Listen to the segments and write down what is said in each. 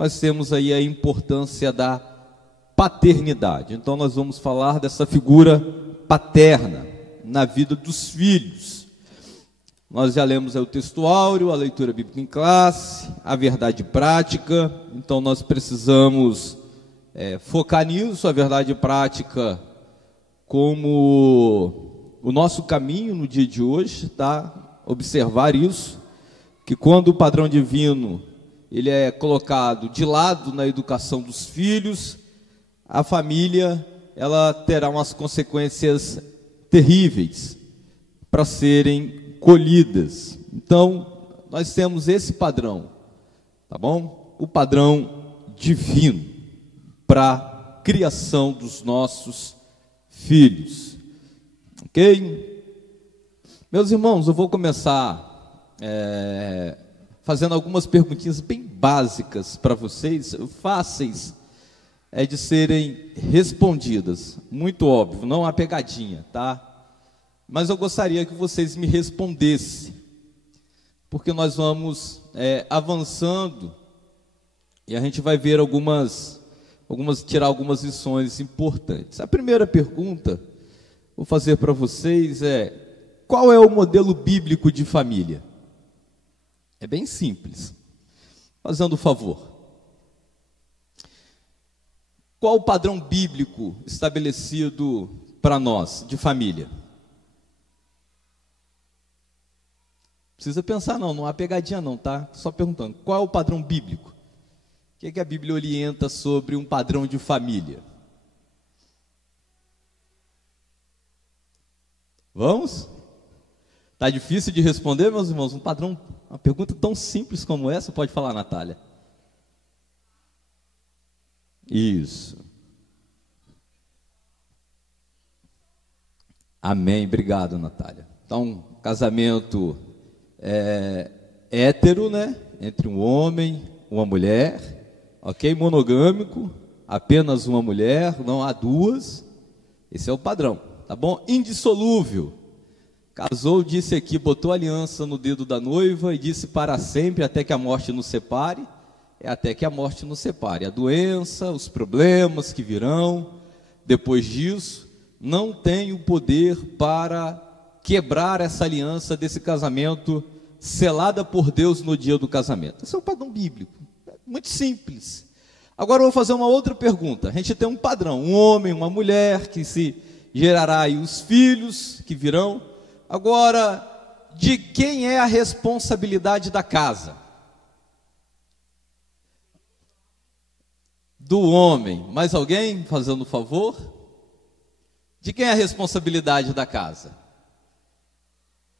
nós temos aí a importância da paternidade. Então nós vamos falar dessa figura paterna na vida dos filhos. Nós já lemos aí o texto áureo, a leitura bíblica em classe, a verdade prática. Então nós precisamos focar nisso, a verdade prática como o nosso caminho no dia de hoje, tá? Observar isso, que quando o padrão divino ele é colocado de lado na educação dos filhos, a família ela terá umas consequências terríveis para serem colhidas. Então, nós temos esse padrão, tá bom? O padrão divino para a criação dos nossos filhos, ok? Meus irmãos, eu vou começar fazendo algumas perguntinhas bem básicas para vocês, fáceis de serem respondidas, muito óbvio, não há pegadinha, tá? Mas eu gostaria que vocês me respondessem, porque nós vamos avançando e a gente vai ver tirar algumas lições importantes. A primeira pergunta vou fazer para vocês qual é o modelo bíblico de família? É bem simples, fazendo um favor. Qual o padrão bíblico estabelecido para nós, de família? Precisa pensar não há pegadinha não, tá? Só perguntando, qual é o padrão bíblico? O que é que a Bíblia orienta sobre um padrão de família? Vamos? Tá difícil de responder, meus irmãos? Uma pergunta tão simples como essa, pode falar, Natália. Isso. Amém, obrigado, Natália. Então, casamento hétero, né? Entre um homem, uma mulher, ok? Monogâmico, apenas uma mulher, não há duas. Esse é o padrão, tá bom? Indissolúvel. Casou, disse aqui, botou aliança no dedo da noiva e disse para sempre, até que a morte nos separe. Até que a morte nos separe. A doença, os problemas que virão depois disso, não tem o poder para quebrar essa aliança desse casamento selada por Deus no dia do casamento. Esse é o padrão bíblico, muito simples. Agora eu vou fazer uma outra pergunta. A gente tem um padrão, um homem, uma mulher, que se gerará aí os filhos que virão. Agora, de quem é a responsabilidade da casa? Do homem. Mais alguém fazendo favor? De quem é a responsabilidade da casa?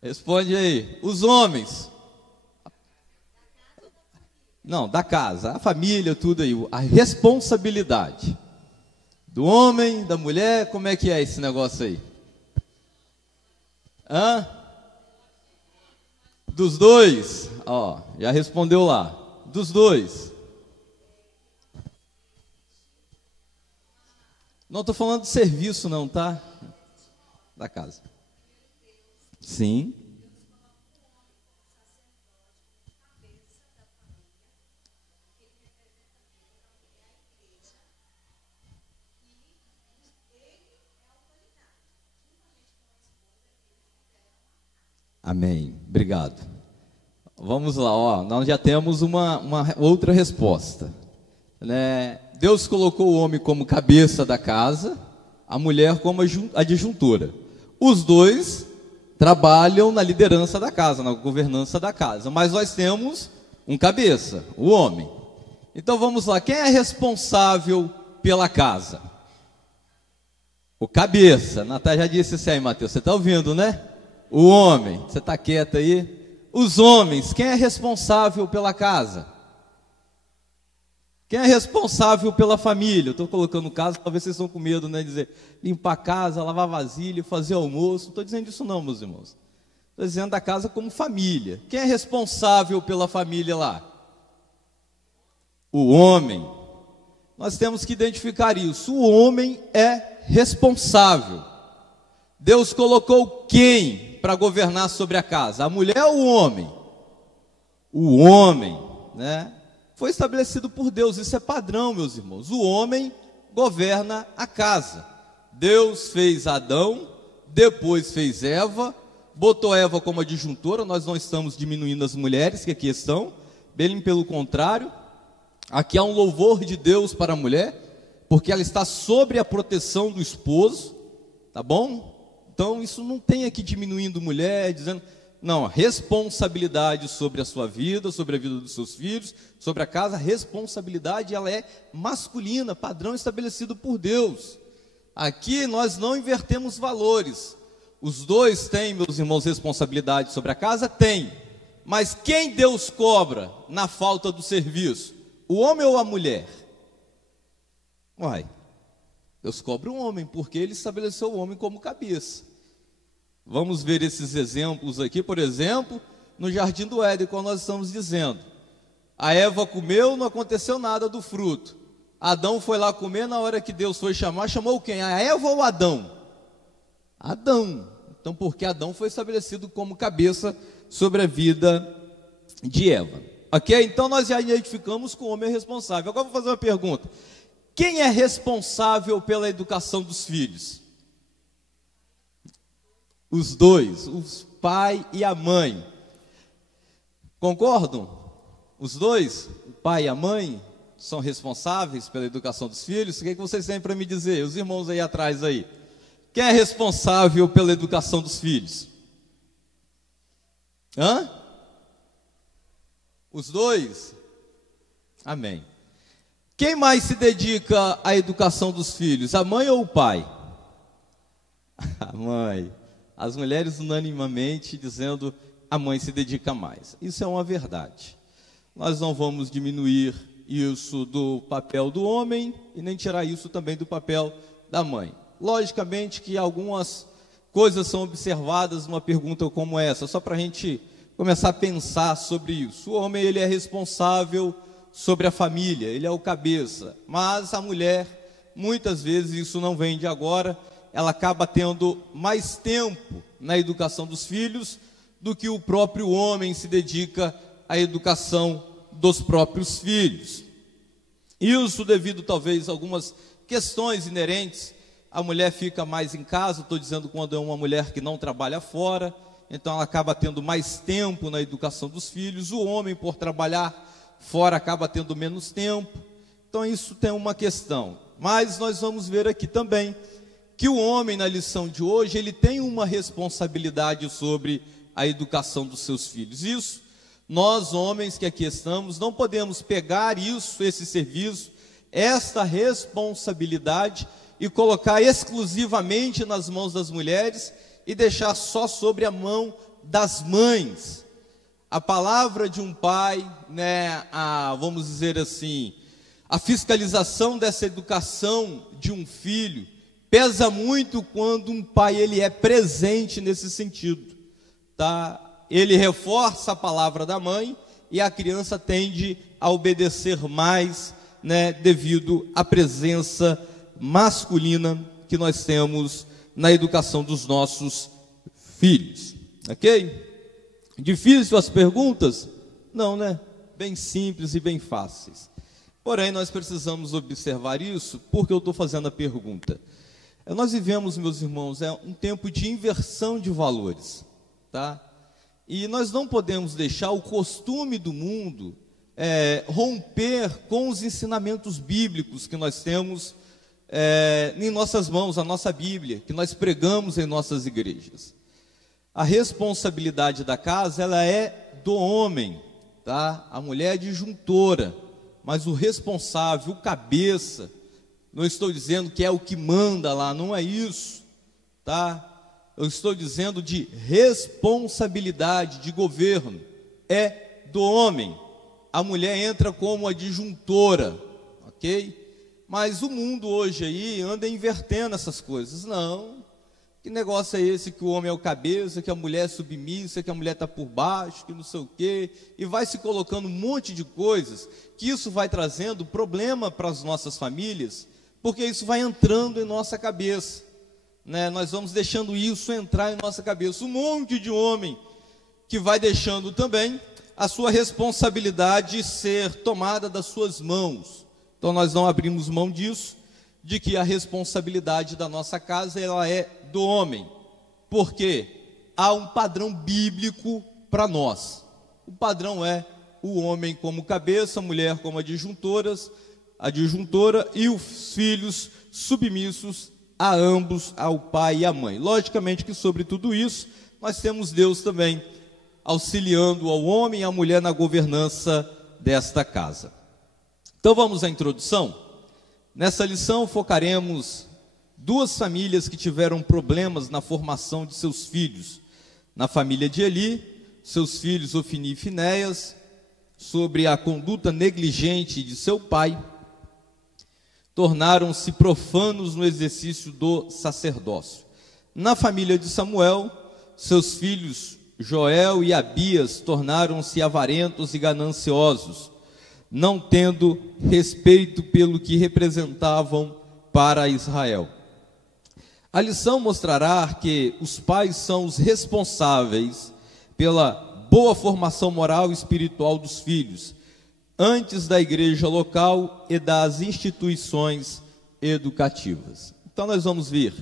Responde aí. Os homens. Não, da casa, a família, tudo aí. A responsabilidade do homem, da mulher, como é que é esse negócio aí? Hã? Dos dois? Ó, já respondeu lá. Dos dois. Não estou falando de serviço não, tá? Da casa. Sim. Amém. Obrigado. Vamos lá, ó. Nós já temos uma outra resposta, né? Deus colocou o homem como cabeça da casa, a mulher como adjuntora. Os dois trabalham na liderança da casa, na governança da casa, mas nós temos um cabeça, o homem. Então vamos lá, quem é responsável pela casa? O cabeça. Natália já disse isso aí, Mateus, você está ouvindo, né? O homem, você está quieto aí? Os homens, quem é responsável pela casa? Quem é responsável pela família? Eu estou colocando casa, talvez vocês estão com medo, né? Dizer, limpar a casa, lavar vasilha, fazer almoço. Não estou dizendo isso não, meus irmãos. Estou dizendo da casa como família. Quem é responsável pela família lá? O homem. Nós temos que identificar isso. O homem é responsável. Deus colocou quem para governar sobre a casa? A mulher ou o homem? O homem, né? foi estabelecido por Deus. Isso é padrão, meus irmãos. O homem governa a casa. Deus fez Adão, depois fez Eva, botou Eva como adjuntora. Nós não estamos diminuindo as mulheres que aqui estão, bem pelo contrário. Aqui há um louvor de Deus para a mulher, porque ela está sob a proteção do esposo, tá bom? Então isso não tem aqui diminuindo mulher, dizendo, não, responsabilidade sobre a sua vida, sobre a vida dos seus filhos, sobre a casa, a responsabilidade ela é masculina, padrão estabelecido por Deus. Aqui nós não invertemos valores. Os dois têm, meus irmãos, responsabilidade sobre a casa? Tem. Mas quem Deus cobra na falta do serviço? O homem ou a mulher? Uai, Deus cobra o homem, porque ele estabeleceu o homem como cabeça. Vamos ver esses exemplos aqui, por exemplo, no Jardim do Éden, quando nós estamos dizendo, a Eva comeu, não aconteceu nada do fruto. Adão foi lá comer, na hora que Deus foi chamar, chamou quem? A Eva ou Adão? Adão. Então, porque Adão foi estabelecido como cabeça sobre a vida de Eva. Ok? Então, nós já identificamos que o homem é responsável. Agora, vou fazer uma pergunta. Quem é responsável pela educação dos filhos? Os dois, o pai e a mãe. Concordam? Os dois, o pai e a mãe, são responsáveis pela educação dos filhos? O que vocês têm para me dizer? Os irmãos aí atrás aí. Quem é responsável pela educação dos filhos? Hã? Os dois? Amém. Quem mais se dedica à educação dos filhos? A mãe ou o pai? A mãe. As mulheres unanimamente dizendo a mãe se dedica mais. Isso é uma verdade. Nós não vamos diminuir isso do papel do homem e nem tirar isso também do papel da mãe. Logicamente que algumas coisas são observadas numa pergunta como essa, só para a gente começar a pensar sobre isso. O homem ele é responsável sobre a família, ele é o cabeça, mas a mulher, muitas vezes, isso não vem de agora, ela acaba tendo mais tempo na educação dos filhos do que o próprio homem se dedica à educação dos próprios filhos. Isso devido talvez a algumas questões inerentes, a mulher fica mais em casa, estou dizendo quando é uma mulher que não trabalha fora, então ela acaba tendo mais tempo na educação dos filhos, o homem por trabalhar fora acaba tendo menos tempo, então isso tem uma questão. Mas nós vamos ver aqui também que o homem na lição de hoje, ele tem uma responsabilidade sobre a educação dos seus filhos. Isso, nós homens que aqui estamos, não podemos pegar isso, esse serviço, esta responsabilidade e colocar exclusivamente nas mãos das mulheres e deixar só sobre a mão das mães. A palavra de um pai, né, vamos dizer assim, a fiscalização dessa educação de um filho, pesa muito quando um pai ele é presente nesse sentido, tá? Ele reforça a palavra da mãe e a criança tende a obedecer mais, né, devido à presença masculina que nós temos na educação dos nossos filhos, ok? Difícil as perguntas? Não, né? Bem simples e bem fáceis. Porém, nós precisamos observar isso porque eu estou fazendo a pergunta. Nós vivemos, meus irmãos, um tempo de inversão de valores, tá? E nós não podemos deixar o costume do mundo romper com os ensinamentos bíblicos que nós temos em nossas mãos, a nossa Bíblia, que nós pregamos em nossas igrejas. A responsabilidade da casa, ela é do homem, tá? A mulher é disjuntora, mas o responsável, o cabeça, não estou dizendo que é o que manda lá, não é isso, tá? Eu estou dizendo de responsabilidade, de governo, é do homem. A mulher entra como adjuntora, ok? Mas o mundo hoje aí anda invertendo essas coisas. Não, que negócio é esse que o homem é o cabeça, que a mulher é submissa, que a mulher está por baixo, que não sei o quê, e vai se colocando um monte de coisas, que isso vai trazendo problema para as nossas famílias, porque isso vai entrando em nossa cabeça, né? Nós vamos deixando isso entrar em nossa cabeça, um monte de homem que vai deixando também a sua responsabilidade ser tomada das suas mãos. Então nós não abrimos mão disso, de que a responsabilidade da nossa casa ela é do homem, porque há um padrão bíblico para nós. O padrão é o homem como cabeça, a mulher como adjuntora e os filhos submissos a ambos, ao pai e à mãe. Logicamente que sobre tudo isso nós temos Deus também auxiliando ao homem e à mulher na governança desta casa. Então vamos à introdução. Nessa lição focaremos duas famílias que tiveram problemas na formação de seus filhos. Na família de Eli, seus filhos Ofni e Finéias, sobre a conduta negligente de seu pai, tornaram-se profanos no exercício do sacerdócio. Na família de Samuel, seus filhos Joel e Abias tornaram-se avarentos e gananciosos, não tendo respeito pelo que representavam para Israel. A lição mostrará que os pais são os responsáveis pela boa formação moral e espiritual dos filhos, antes da igreja local e das instituições educativas. Então nós vamos ver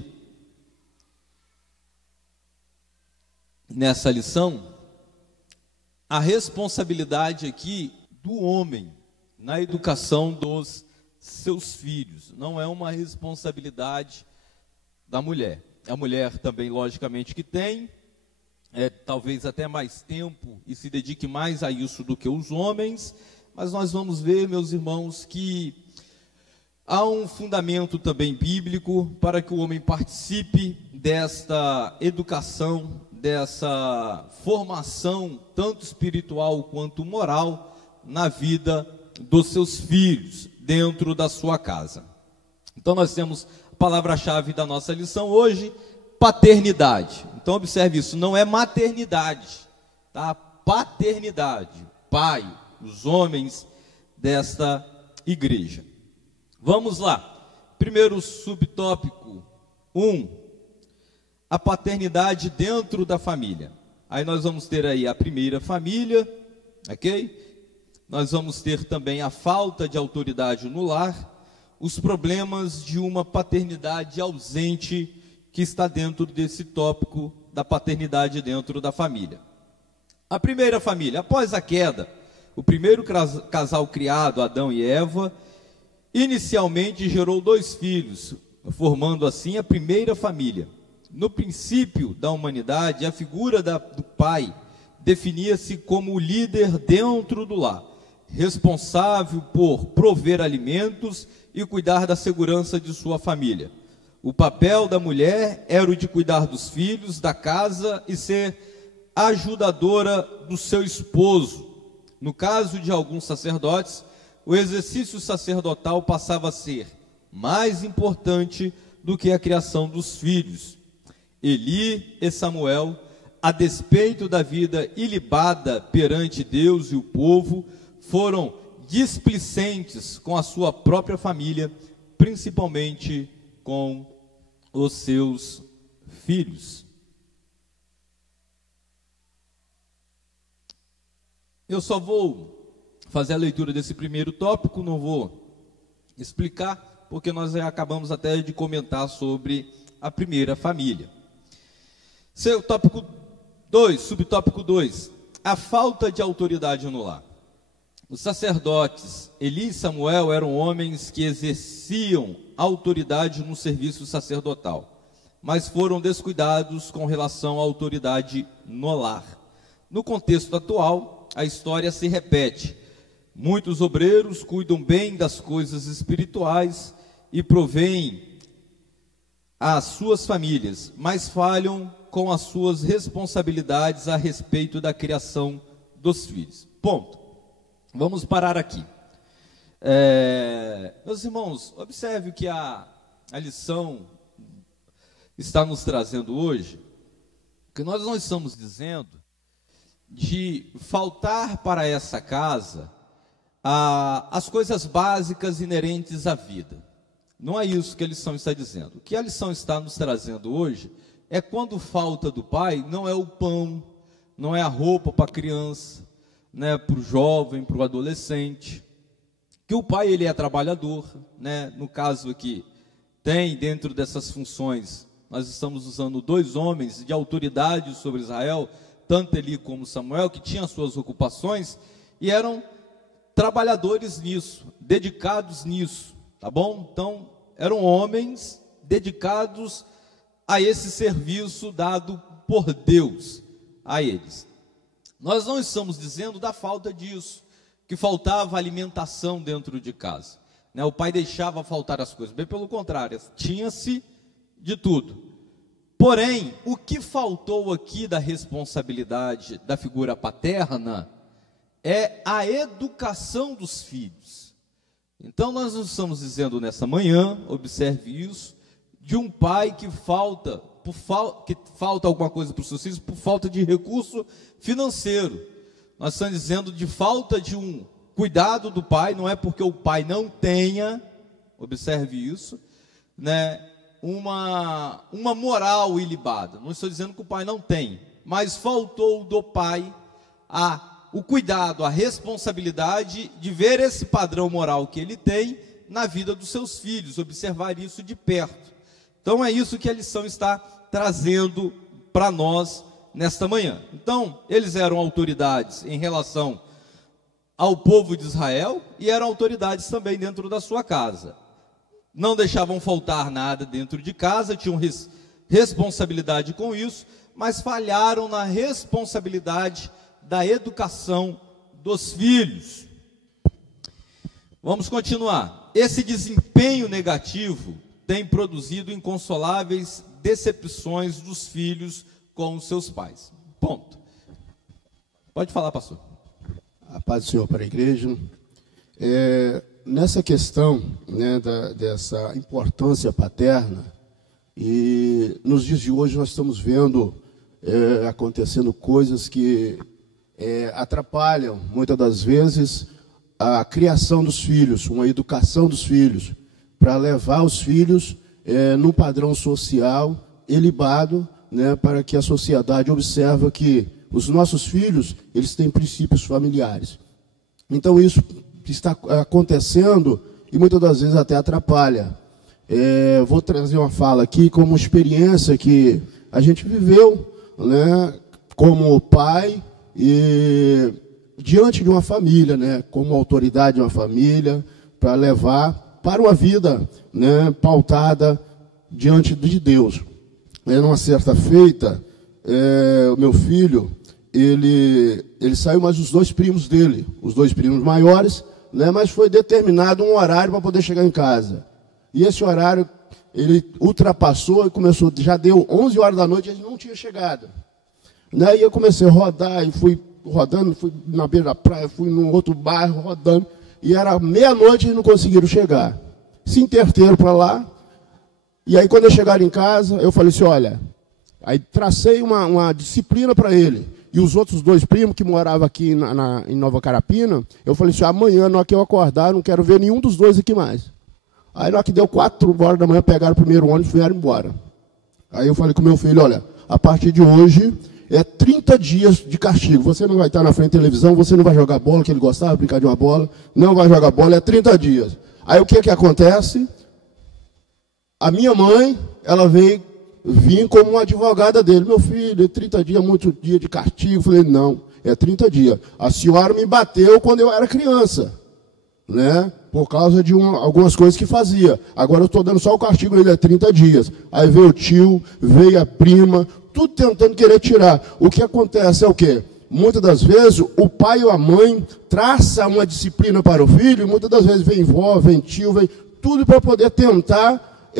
nessa lição a responsabilidade aqui do homem na educação dos seus filhos. Não é uma responsabilidade da mulher. A mulher também, logicamente, que tem, talvez até mais tempo e se dedique mais a isso do que os homens, mas nós vamos ver, meus irmãos, que há um fundamento também bíblico para que o homem participe desta educação, dessa formação, tanto espiritual quanto moral, na vida dos seus filhos, dentro da sua casa. Então nós temos a palavra-chave da nossa lição hoje, paternidade. Então observe isso, não é maternidade, tá? Paternidade, pai, os homens desta igreja. Vamos lá, primeiro subtópico 1, a paternidade dentro da família. Aí nós vamos ter aí a primeira família, ok? Nós vamos ter também a falta de autoridade no lar, os problemas de uma paternidade ausente que está dentro desse tópico da paternidade dentro da família. A primeira família, após a queda, o primeiro casal criado, Adão e Eva, inicialmente gerou 2 filhos, formando assim a primeira família. No princípio da humanidade, a figura do pai definia-se como o líder dentro do lar, responsável por prover alimentos e cuidar da segurança de sua família. O papel da mulher era o de cuidar dos filhos, da casa e ser ajudadora do seu esposo. No caso de alguns sacerdotes, o exercício sacerdotal passava a ser mais importante do que a criação dos filhos. Eli e Samuel, a despeito da vida ilibada perante Deus e o povo, foram displicentes com a sua própria família, principalmente com os seus filhos. Eu só vou fazer a leitura desse primeiro tópico, não vou explicar, porque nós já acabamos até de comentar sobre a primeira família. Seu tópico 2, subtópico 2, a falta de autoridade no lar. Os sacerdotes Eli e Samuel eram homens que exerciam autoridade no serviço sacerdotal, mas foram descuidados com relação à autoridade no lar. No contexto atual, a história se repete. Muitos obreiros cuidam bem das coisas espirituais e provêm às suas famílias, mas falham com as suas responsabilidades a respeito da criação dos filhos. Ponto. Vamos parar aqui. Meus irmãos, observe o que a lição está nos trazendo hoje, que nós não estamos dizendo de faltar para essa casa as coisas básicas inerentes à vida. Não é isso que a lição está dizendo. O que a lição está nos trazendo hoje é quando falta do pai, não é o pão, não é a roupa para a criança, né, para o jovem, para o adolescente, que o pai ele é trabalhador, né? No caso aqui, tem dentro dessas funções, nós estamos usando 2 homens de autoridade sobre Israel, tanto Eli como Samuel, que tinham suas ocupações e eram trabalhadores nisso, dedicados nisso, tá bom? Então, eram homens dedicados a esse serviço dado por Deus a eles. Nós não estamos dizendo da falta disso, que faltava alimentação dentro de casa, né? O pai deixava faltar as coisas, bem pelo contrário, tinha-se de tudo. Porém, o que faltou aqui da responsabilidade da figura paterna é a educação dos filhos. Então nós não estamos dizendo nessa manhã, observe isso, de um pai que falta alguma coisa para os seus filhos por falta de recurso financeiro. Nós estamos dizendo de falta de um cuidado do pai, não é porque o pai não tenha, observe isso, né, uma moral ilibada. Não estou dizendo que o pai não tem, mas faltou do pai o cuidado, a responsabilidade de ver esse padrão moral que ele tem na vida dos seus filhos, observar isso de perto. Então é isso que a lição está trazendo para nós nesta manhã. Então, eles eram autoridades em relação ao povo de Israel e eram autoridades também dentro da sua casa. Não deixavam faltar nada dentro de casa, tinham responsabilidade com isso, mas falharam na responsabilidade da educação dos filhos. Vamos continuar. Esse desempenho negativo tem produzido inconsoláveis decepções dos filhos com os seus pais. Ponto. Pode falar, pastor. A paz do Senhor para a igreja. Nessa questão, né, dessa importância paterna, e nos dias de hoje nós estamos vendo acontecendo coisas que atrapalham, muitas das vezes, a criação dos filhos, uma educação dos filhos, para levar os filhos num padrão social ilibado, né, para que a sociedade observe que os nossos filhos, eles têm princípios familiares. Então isso está acontecendo e muitas das vezes até atrapalha. Vou trazer uma fala aqui como experiência que a gente viveu, né, como pai e diante de uma família, né, como autoridade de uma família, para levar para uma vida, né, pautada diante de Deus. Numa certa feita, o meu filho, ele saiu mais os 2 primos dele, os 2 primos maiores, né, mas foi determinado um horário para poder chegar em casa. E esse horário, ele ultrapassou e começou, já deu 11 horas da noite e ele não tinha chegado. Daí eu comecei a rodar e fui rodando, fui na beira da praia, fui num outro bairro rodando, e era meia-noite e não conseguiram chegar. Se interteram para lá, e aí quando eu chegaram em casa, eu falei assim, olha, aí tracei uma disciplina para ele. E os outros 2 primos que moravam aqui em Nova Carapina, eu falei assim, amanhã, na hora que eu acordar, não quero ver nenhum dos 2 aqui mais. Aí na hora que deu 4 horas da manhã, pegaram o primeiro ônibus e vieram embora. Aí eu falei com meu filho, olha, a partir de hoje, 30 dias de castigo. Você não vai estar na frente da televisão, você não vai jogar bola, que ele gostava de brincar de uma bola, não vai jogar bola, 30 dias. Aí o que acontece? A minha mãe, ela veio como uma advogada dele. Meu filho, 30 dias, muito dia de castigo. Eu falei, não, 30 dias. A senhora me bateu quando eu era criança, né? Por causa de algumas coisas que fazia. Agora eu estou dando só o castigo dele, 30 dias. Aí veio o tio, veio a prima, tudo tentando querer tirar. O que acontece é o quê? Muitas das vezes o pai ou a mãe traça uma disciplina para o filho, e muitas das vezes vem vó, vem tio, vem tudo para poder tentar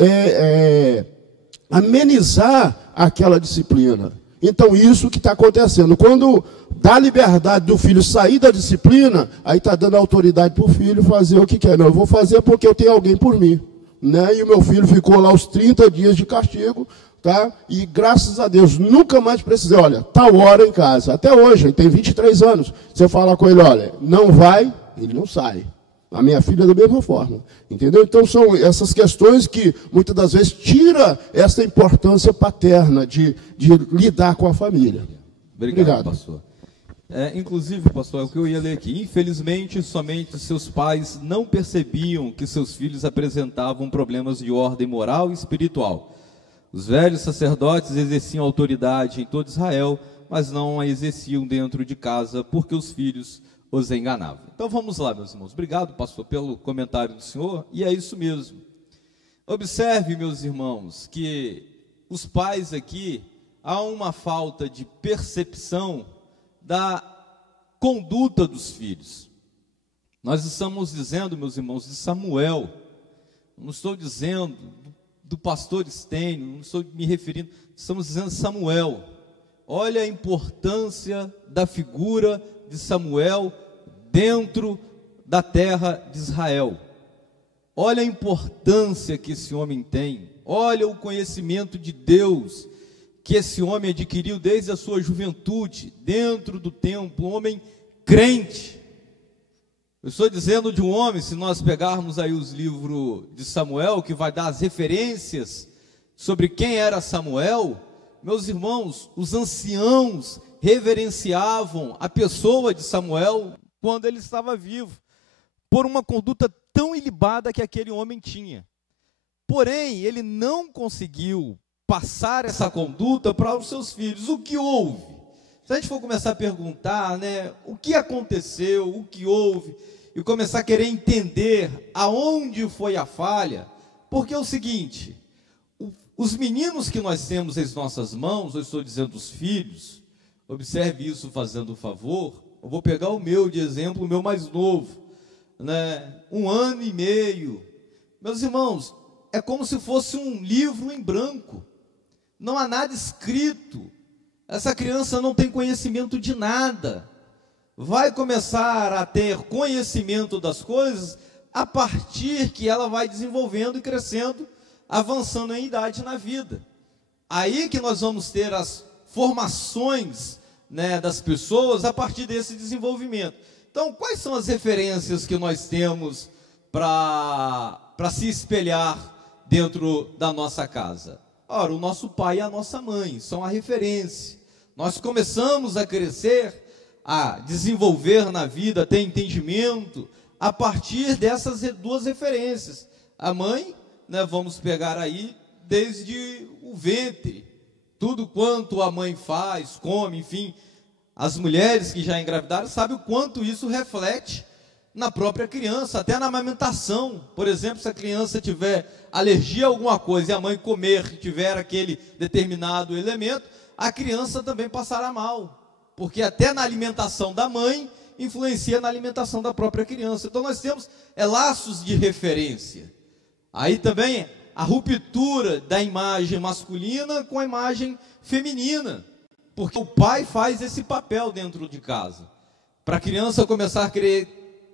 amenizar aquela disciplina. Então isso que está acontecendo. Quando dá liberdade do filho sair da disciplina, aí está dando autoridade para o filho fazer o que quer. Não, eu vou fazer porque eu tenho alguém por mim, né? E o meu filho ficou lá os 30 dias de castigo, tá? E graças a Deus, nunca mais precisei, olha, tal hora em casa. Até hoje, ele tem 23 anos. Você fala com ele, olha, não vai, ele não sai. A minha filha é da mesma forma, entendeu? Então são essas questões que muitas das vezes tira essa importância paterna de lidar com a família. Obrigado, pastor. Inclusive, pastor, é o que eu ia ler aqui. Infelizmente, somente seus pais não percebiam que seus filhos apresentavam problemas de ordem moral e espiritual. Os velhos sacerdotes exerciam autoridade em todo Israel, mas não a exerciam dentro de casa, porque os filhos os enganavam. Então vamos lá, meus irmãos. Obrigado, pastor, pelo comentário do senhor, e é isso mesmo. Observe, meus irmãos, que os pais aqui, há uma falta de percepção da conduta dos filhos. Nós estamos dizendo, meus irmãos, de Samuel, não estou dizendo do pastor Estênio, não estou me referindo, estamos dizendo de Samuel. Olha a importância da figura de Samuel dentro da terra de Israel. Olha a importância que esse homem tem, olha o conhecimento de Deus que esse homem adquiriu desde a sua juventude, dentro do templo, um homem crente. Eu estou dizendo de um homem, se nós pegarmos aí os livros de Samuel, que vai dar as referências sobre quem era Samuel, meus irmãos, os anciãos reverenciavam a pessoa de Samuel quando ele estava vivo, por uma conduta tão ilibada que aquele homem tinha. Porém, ele não conseguiu passar essa conduta para os seus filhos. O que houve? Se a gente for começar a perguntar, né, o que aconteceu, o que houve, e começar a querer entender aonde foi a falha, porque é o seguinte, os meninos que nós temos em nossas mãos, eu estou dizendo os filhos, observe isso fazendo um favor, eu vou pegar o meu de exemplo, o meu mais novo, né, 1 ano e meio, meus irmãos, é como se fosse um livro em branco, não há nada escrito, essa criança não tem conhecimento de nada, vai começar a ter conhecimento das coisas a partir que ela vai desenvolvendo e crescendo, avançando em idade na vida. Aí que nós vamos ter as formações, né, das pessoas a partir desse desenvolvimento. Então, quais são as referências que nós temos para se espelhar dentro da nossa casa? Ora, o nosso pai e a nossa mãe são a referência. Nós começamos a crescer, a desenvolver na vida, ter entendimento, a partir dessas duas referências. A mãe, né, vamos pegar aí desde o ventre, tudo quanto a mãe faz, come, enfim, as mulheres que já engravidaram sabem o quanto isso reflete na própria criança, até na amamentação. Por exemplo, se a criança tiver alergia a alguma coisa e a mãe comer, tiver aquele determinado elemento, a criança também passará mal, porque até na alimentação da mãe influencia na alimentação da própria criança. Então nós temos laços de referência. Aí também a ruptura da imagem masculina com a imagem feminina, porque o pai faz esse papel dentro de casa, para a criança começar a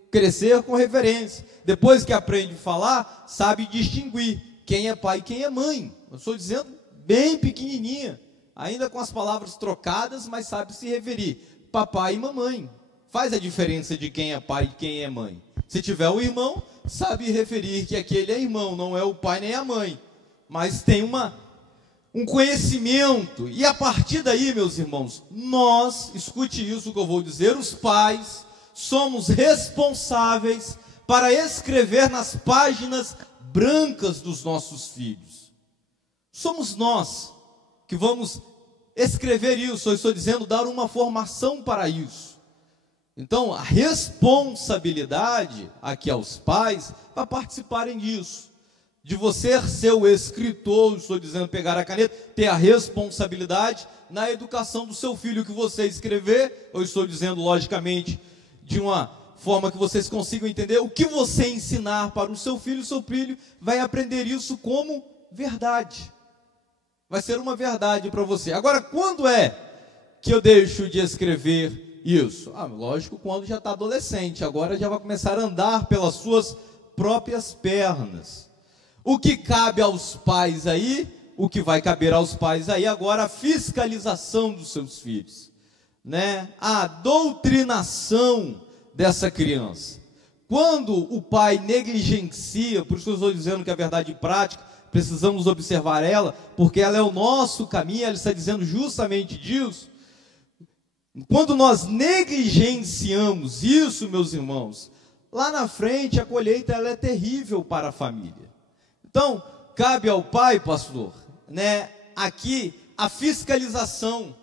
crescer com referência. Depois que aprende a falar, sabe distinguir quem é pai e quem é mãe. Eu estou dizendo bem pequenininha, ainda com as palavras trocadas, mas sabe se referir. Papai e mamãe. Faz a diferença de quem é pai e quem é mãe. Se tiver um irmão, sabe referir que aquele é irmão, não é o pai nem a mãe. Mas tem um conhecimento. E a partir daí, meus irmãos, nós, escute isso que eu vou dizer, os pais, somos responsáveis para escrever nas páginas brancas dos nossos filhos. Somos nós que vamos escrever isso, eu estou dizendo, dar uma formação para isso. Então, a responsabilidade aqui aos pais para participarem disso. De você ser o escritor, eu estou dizendo, pegar a caneta, ter a responsabilidade na educação do seu filho, que você escrever, eu estou dizendo, logicamente, de uma forma que vocês consigam entender, o que você ensinar para o seu filho vai aprender isso como verdade. Vai ser uma verdade para você. Agora, quando é que eu deixo de escrever isso? Lógico, quando já está adolescente, agora já vai começar a andar pelas suas próprias pernas. O que cabe aos pais aí, o que vai caber aos pais aí agora, a fiscalização dos seus filhos, né? A doutrinação dessa criança. Quando o pai negligencia, por isso que eu estou dizendo que a verdade prática, precisamos observar ela, porque ela é o nosso caminho, ela está dizendo justamente disso. Quando nós negligenciamos isso, meus irmãos, lá na frente a colheita ela é terrível para a família. Então, cabe ao pai, pastor, né, aqui a fiscalização.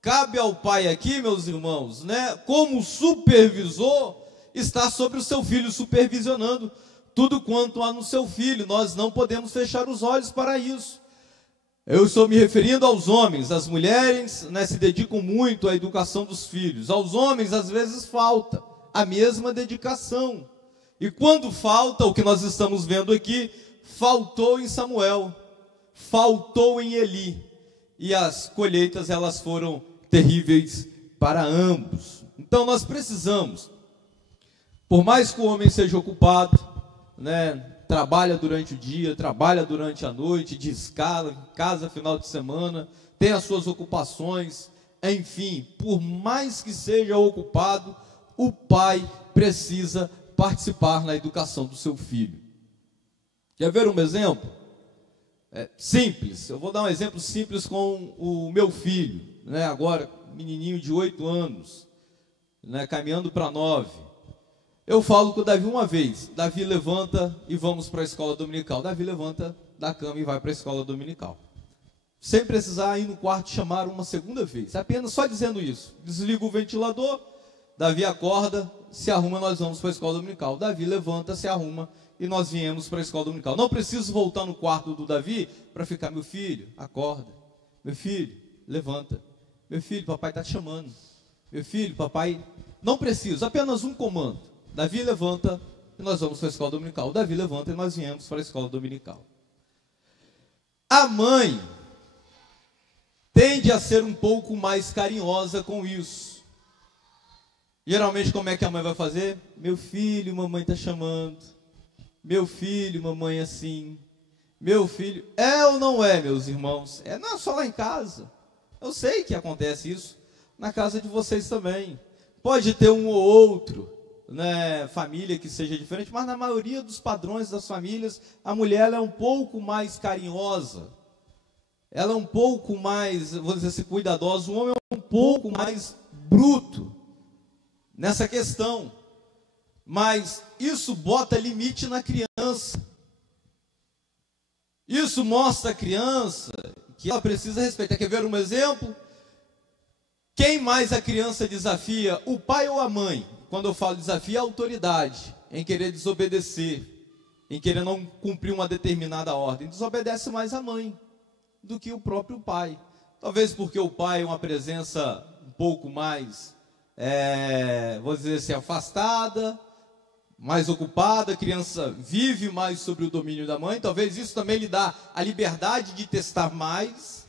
Cabe ao pai aqui, meus irmãos, né, como supervisor, estar sobre o seu filho, supervisionando tudo quanto há no seu filho. Nós não podemos fechar os olhos para isso. Eu estou me referindo aos homens. As mulheres, né, se dedicam muito à educação dos filhos. Aos homens, às vezes, falta a mesma dedicação. E quando falta, o que nós estamos vendo aqui, faltou em Samuel, faltou em Eli. E as colheitas, elas foram terríveis para ambos. Então, nós precisamos, por mais que o homem seja ocupado, né, trabalha durante o dia, trabalha durante a noite, descala, casa final de semana, tem as suas ocupações, enfim, por mais que seja ocupado, o pai precisa participar na educação do seu filho. Quer ver um exemplo? Simples, eu vou dar um exemplo simples com o meu filho, né, agora menininho de 8 anos, né, caminhando para 9. Eu falo com o Davi uma vez, Davi levanta e vamos para a escola dominical. Davi levanta da cama e vai para a escola dominical. Sem precisar ir no quarto chamar uma segunda vez, apenas só dizendo isso. Desliga o ventilador, Davi acorda, se arruma, nós vamos para a escola dominical. Davi levanta, se arruma e nós viemos para a escola dominical. Não preciso voltar no quarto do Davi para ficar, meu filho, acorda. Meu filho, levanta. Meu filho, papai está te chamando. Meu filho, papai, não preciso, apenas um comando. Davi levanta e nós vamos para a escola dominical. Davi levanta e nós viemos para a escola dominical. A mãe tende a ser um pouco mais carinhosa com isso. Geralmente, como é que a mãe vai fazer? Meu filho, mamãe está chamando. Meu filho, mamãe assim. Meu filho, é ou não é, meus irmãos? Não é só lá em casa. Eu sei que acontece isso na casa de vocês também. Pode ter um ou outro, né, família que seja diferente, mas na maioria dos padrões das famílias, a mulher ela é um pouco mais carinhosa, ela é um pouco mais, vou dizer assim, cuidadosa. O homem é um pouco mais bruto nessa questão, mas isso bota limite na criança, isso mostra à criança que ela precisa respeitar. Quer ver um exemplo? Quem mais a criança desafia, o pai ou a mãe? Quando eu falo desafio, a autoridade, em querer desobedecer, em querer não cumprir uma determinada ordem. Desobedece mais a mãe do que o próprio pai. Talvez porque o pai é uma presença um pouco mais, vou dizer assim, afastada, mais ocupada, a criança vive mais sobre o domínio da mãe. Talvez isso também lhe dá a liberdade de testar mais.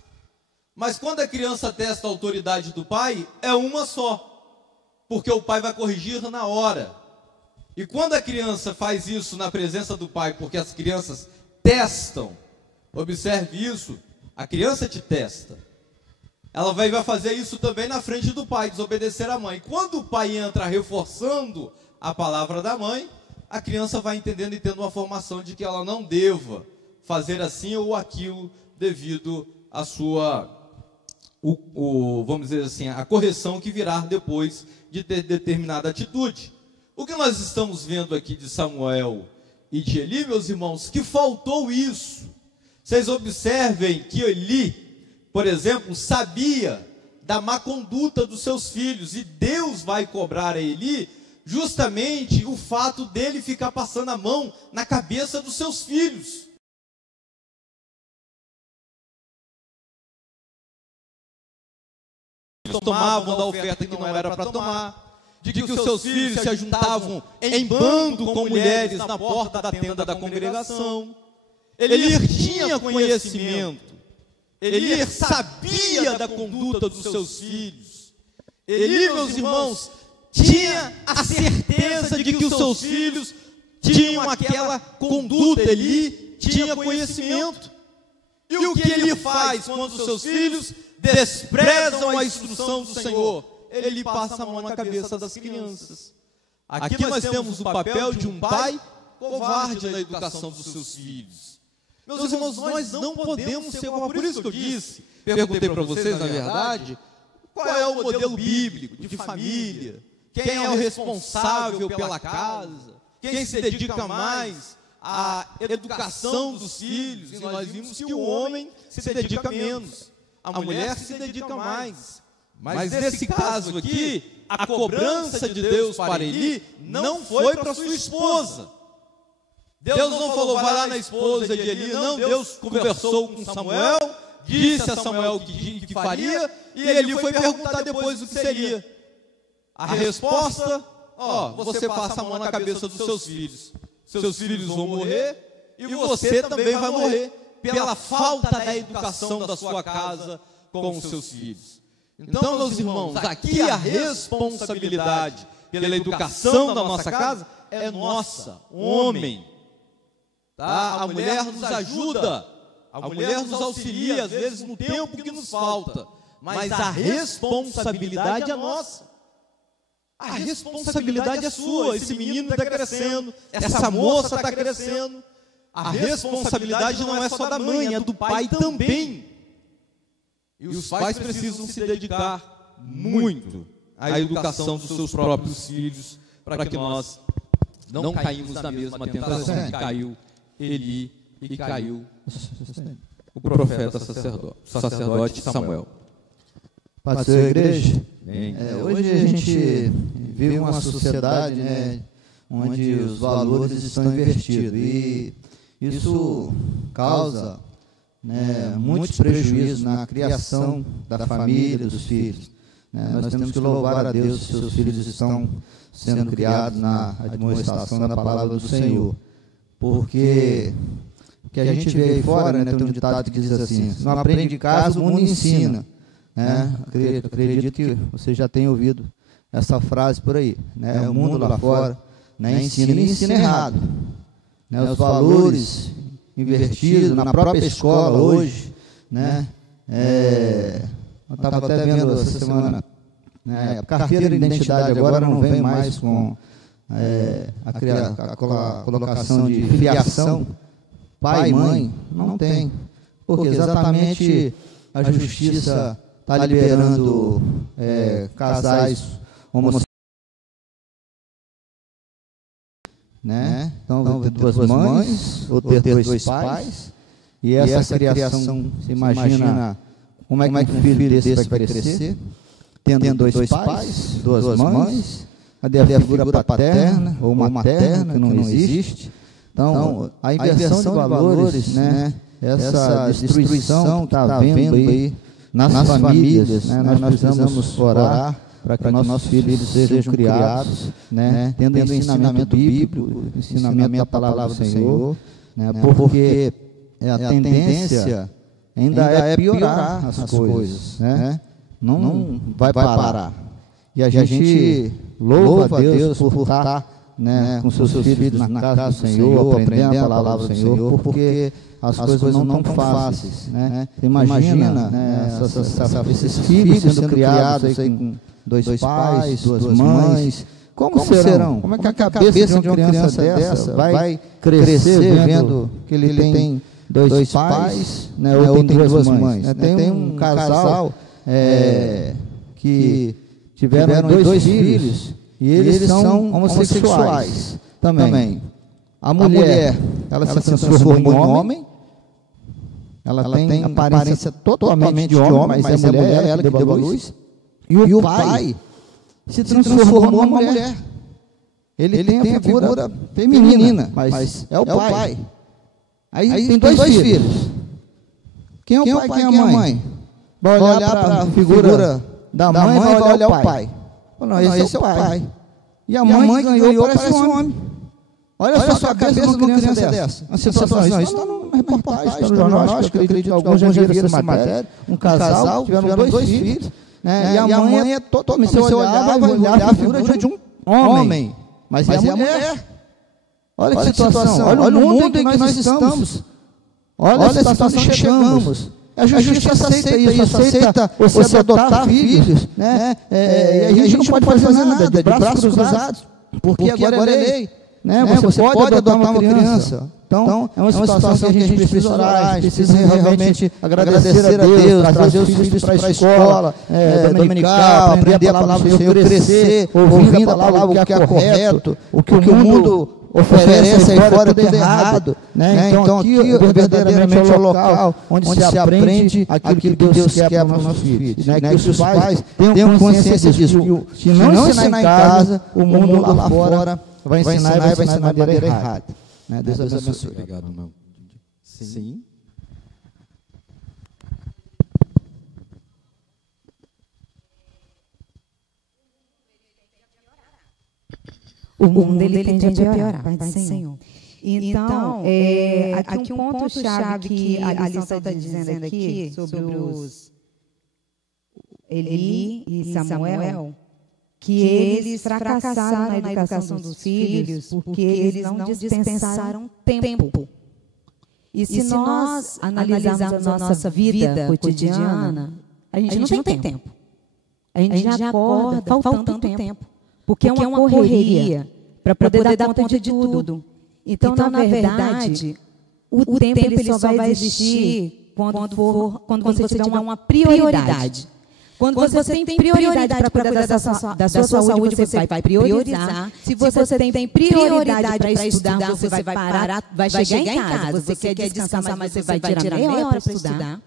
Mas quando a criança testa a autoridade do pai, é uma só. Porque o pai vai corrigir na hora. E quando a criança faz isso na presença do pai, porque as crianças testam, observe isso, a criança te testa. Ela vai fazer isso também na frente do pai, desobedecer à mãe. Quando o pai entra reforçando a palavra da mãe, a criança vai entendendo e tendo uma formação de que ela não deva fazer assim ou aquilo devido à sua, vamos dizer assim, a correção que virá depois de ter determinada atitude. O que nós estamos vendo aqui de Samuel e de Eli, meus irmãos, que faltou isso. Vocês observem que Eli, por exemplo, sabia da má conduta dos seus filhos, e Deus vai cobrar a Eli justamente o fato dele ficar passando a mão na cabeça dos seus filhos. Eles tomavam da oferta que não era para tomar, de que os seus filhos se ajuntavam em bando com mulheres na porta da tenda da congregação. Eli tinha conhecimento, Eli sabia da conduta dos seus filhos. Eli, meus irmãos, tinha a certeza de que os seus filhos tinham aquela conduta. Eli tinha conhecimento. E o que ele faz quando os seus filhos desprezam a instrução do Senhor? Ele passa a mão na cabeça das crianças. Aqui nós temos o papel de um pai covarde na educação dos seus filhos. Meus irmãos, nós não podemos ser covardes. Por isso que eu disse, perguntei para vocês, na verdade, Qual é o modelo bíblico de família? Quem é o responsável pela casa? Quem se dedica mais à educação dos filhos? E nós vimos que o homem se dedica menos, a mulher se dedica mais. Mas nesse caso aqui, a cobrança de Deus para Eli não foi para sua esposa. Deus não falou, vai lá na esposa de Eli, não. Deus conversou com Samuel, disse a Samuel que faria, e Eli foi perguntar depois o que seria. A resposta, você passa a mão na cabeça dos seus filhos. Seus filhos vão morrer, e você também vai morrer, pela falta da educação da sua casa com os seus filhos. Então, meus irmãos, aqui a responsabilidade pela educação da nossa casa é nossa, homem. Tá? A mulher nos ajuda, a mulher nos auxilia, às vezes, no tempo que nos falta. Mas a responsabilidade é nossa. A responsabilidade é sua. Esse menino está crescendo, essa moça está crescendo. A responsabilidade não é só da mãe, é do pai também. E os pais precisam se dedicar muito à educação dos seus próprios filhos, para que nós não caímos na mesma tentação que caiu Eli e caiu o profeta sacerdote Samuel. Paz da igreja. Hoje a gente vive uma sociedade, né, onde os valores estão invertidos, e isso causa, né, muitos prejuízos na criação da família, dos filhos. Nós temos que louvar a Deus que seus filhos estão sendo criados na administração da palavra do Senhor. Porque o que a gente vê aí fora, né, tem um ditado que diz assim: não aprende de casa, o mundo ensina. Acredito que você já tem ouvido essa frase por aí. Né? O mundo lá fora, né, ensina errado. Né? Os valores invertidos na própria escola hoje, né? Eu estava até vendo essa semana, né, a carteira de identidade agora não vem mais com a colocação de filiação, pai e mãe, não tem, porque exatamente a justiça está liberando casais homossexuais, né? Então, vão ter duas mães, ou ter dois pais, e essa criação, você imagina como é que um filho desse vai crescer, tendo dois pais, duas mães, cadê a figura paterna ou materna, que não existe? Então, a inversão de valores, né? Essa destruição que está havendo aí nas famílias, né? Nós precisamos orar para que nossos filhos sejam criados, né, tendo ensinamento bíblico, ensinamento da palavra do Senhor, né, porque a tendência ainda é piorar as coisas, né? Não vai parar. E a gente louva a Deus por estar, né, com seus filhos na casa do Senhor, aprendendo a palavra do Senhor, porque as coisas não estão fáceis, né? Imagina, né, esses filhos sendo criados aí com dois pais, duas mães. Como serão? Como é que a cabeça de uma criança dessa vai crescer vendo que ele tem dois pais, né, ou tem duas mães? Tem um casal que tiveram dois filhos e eles são homossexuais também. A mulher, ela se transformou em homem, ela tem aparência totalmente de homem, mas é mulher, ela que deu a luz. E o pai se transformou numa mulher. Ele tem a figura feminina, mas é o pai. Aí tem dois filhos. Quem é o pai, quem é a mãe? Vai olhar para a figura da mãe e vai olhar o pai. Não, esse é o pai. E a mãe ganhou, parece um homem. Olha só a cabeça de uma criança dessa. Uma situação, isso está numa reportagem, está no jornal, acho que eu acredito que alguns já viram essa matéria. Um casal, tiveram dois filhos, né, e a mãe é totalmente, você olhava, vai olhar a figura de um homem, mas é a mulher. Olha que situação, olha o mundo em que nós estamos. Olha a situação que chegamos. A justiça aceita isso, aceita você adotar filhos, né? E a gente não pode fazer nada, de braços cruzados, porque agora é lei. Né? Você pode adotar uma criança, Então, é uma situação que a gente precisa orar, a gente precisa realmente agradecer a Deus, trazer os filhos para a escola dominical, aprender a palavra do Senhor, crescer, ouvindo a palavra, o que é correto, o que o mundo oferece aí fora é tudo errado. Então, aqui verdadeiramente é o local onde se aprende aquilo que Deus quer para os nossos filhos. Que os pais tenham consciência disso, que não ensinar em casa, o mundo lá fora vai ensinar e vai ensinar de maneira errada. Deus abençoe. Obrigado, irmão. Sim. O mundo ele tende a piorar, Pai do Senhor. Então, aqui um ponto-chave que a lição está dizendo aqui sobre os Eli e Samuel, que eles fracassaram na educação dos filhos porque eles não dispensaram tempo. E se nós analisarmos a nossa vida cotidiana, a gente não tem tempo. A gente já acorda faltando tempo. Porque é uma correria para poder dar conta de tudo. Então, na verdade, o tempo ele só vai existir quando você tiver uma prioridade. Quando você tem prioridade para cuidar da sua saúde, você vai priorizar. Se você tem prioridade para estudar, você vai parar, vai chegar em casa. Você quer descansar, mas você vai tirar meia hora para estudar.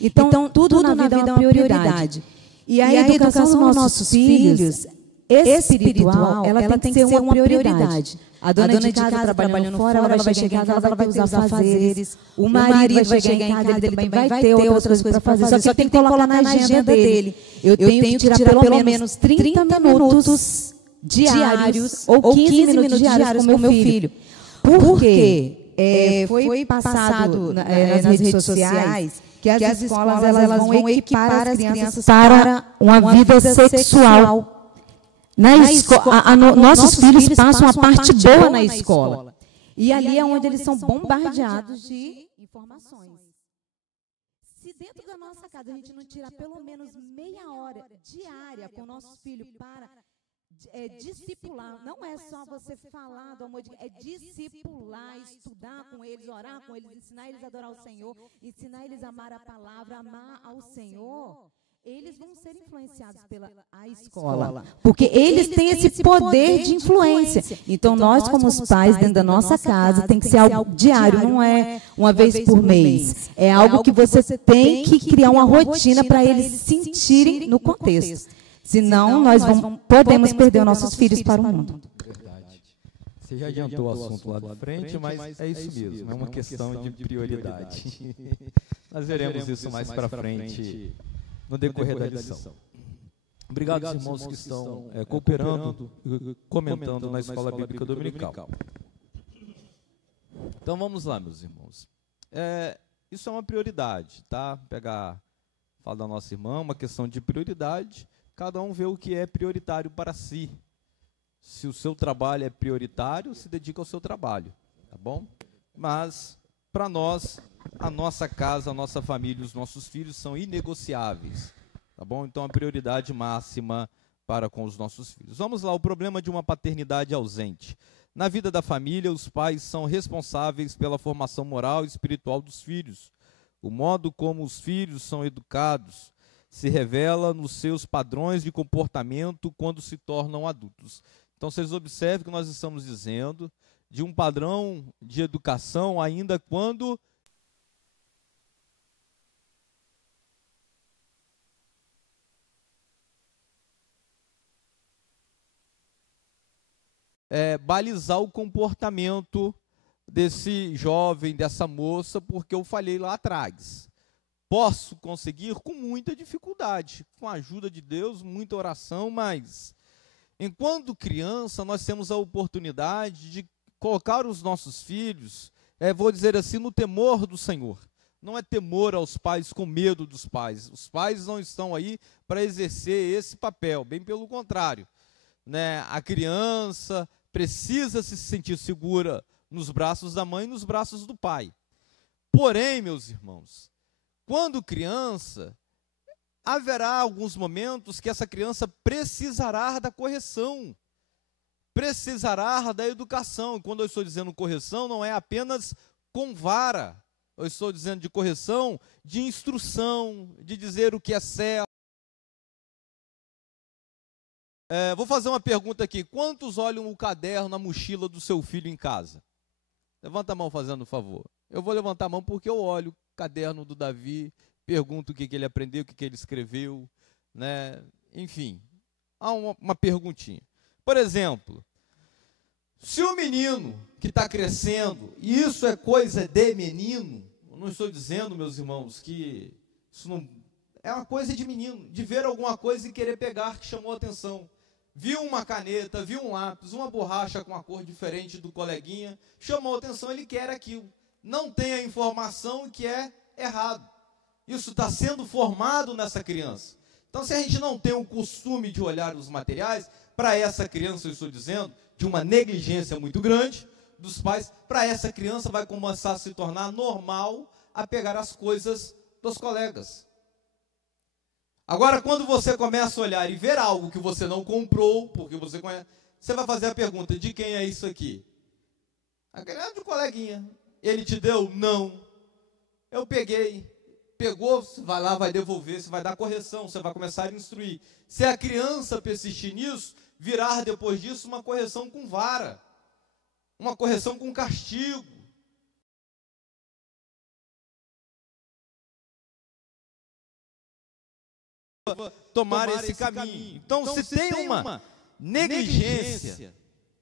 Então, tudo na vida é uma prioridade. E a educação dos nossos filhos espiritual, ela tem que ser uma prioridade. A dona de casa trabalhando fora, ela vai chegar em casa, ela vai ter os afazeres. O marido vai chegar em casa, ele também vai ter outras coisas para fazer. Só que tem que colocar na agenda dele. Eu tenho que tirar pelo menos 30 minutos diários ou 15 minutos diários com o meu filho. Porque foi passado nas redes sociais que as escolas elas vão equipar as crianças para uma vida sexual. Nossos filhos passam a parte boa na escola. E ali é onde eles são bombardeados de informações. Se dentro da nossa casa a gente não tirar pelo menos meia hora diária com o nosso filho para discipular, não é só você falar do amor de Deus, é discipular, estudar com eles, orar com eles, ensinar eles a adorar o Senhor, ensinar eles a amar a palavra, amar ao Senhor. Eles vão ser influenciados pela escola, porque eles têm esse poder de influência. Então, nós, como os pais, dentro da nossa casa, tem que ser algo diário, não é uma vez por mês. É algo que você tem que criar uma rotina para eles sentirem no contexto. Senão, nós podemos perder os nossos filhos para o mundo. Verdade. Você já adiantou o assunto lá de frente, mas é isso mesmo, é uma questão de prioridade. Nós veremos isso mais para frente no decorrer da lição. Obrigado, irmãos que estão cooperando e comentando na Escola Bíblica Dominical. Então vamos lá, meus irmãos. Isso é uma prioridade, tá? Fala da nossa irmã, uma questão de prioridade. Cada um vê o que é prioritário para si. Se o seu trabalho é prioritário, se dedica ao seu trabalho, tá bom? Mas, para nós, a nossa casa, a nossa família, os nossos filhos são inegociáveis, tá bom? Então, a prioridade máxima para com os nossos filhos. Vamos lá, o problema de uma paternidade ausente. Na vida da família, os pais são responsáveis pela formação moral e espiritual dos filhos. O modo como os filhos são educados se revela nos seus padrões de comportamento quando se tornam adultos. Então, vocês observem que nós estamos dizendo de um padrão de educação ainda quando balizar o comportamento desse jovem, dessa moça, porque eu falei lá atrás. Posso conseguir com muita dificuldade, com a ajuda de Deus, muita oração, mas enquanto criança nós temos a oportunidade de colocar os nossos filhos, vou dizer assim, no temor do Senhor. Não é temor aos pais com medo dos pais. Os pais não estão aí para exercer esse papel, bem pelo contrário, né? A criança precisa se sentir segura nos braços da mãe e nos braços do pai. Porém, meus irmãos, quando criança, haverá alguns momentos que essa criança precisará da correção, precisará da educação. Quando eu estou dizendo correção, não é apenas com vara. Eu estou dizendo de correção, de instrução, de dizer o que é certo. Vou fazer uma pergunta aqui. Quantos olham o caderno na mochila do seu filho em casa? Levanta a mão fazendo um favor. Eu vou levantar a mão porque eu olho o caderno do Davi, pergunto o que ele aprendeu, o que ele escreveu, né? Enfim, há uma perguntinha. Por exemplo, se o menino que está crescendo, e isso é coisa de menino, eu não estou dizendo, meus irmãos, que isso não é uma coisa de menino, de ver alguma coisa e querer pegar, que chamou a atenção. Viu uma caneta, viu um lápis, uma borracha com uma cor diferente do coleguinha, chamou a atenção, ele quer aquilo. Não tem a informação que é errado. Isso está sendo formado nessa criança. Então, se a gente não tem o costume de olhar os materiais, para essa criança, eu estou dizendo, de uma negligência muito grande dos pais, para essa criança vai começar a se tornar normal a pegar as coisas dos colegas. Agora, quando você começa a olhar e ver algo que você não comprou, porque você conhece, você vai fazer a pergunta, de quem é isso aqui? A criança do coleguinha. Ele te deu? Não. Eu peguei. Pegou, você vai lá, vai devolver, você vai dar correção, você vai começar a instruir. Se a criança persistir nisso, virar depois disso uma correção com vara, uma correção com castigo. Tomar esse caminho. Então, se tem uma negligência,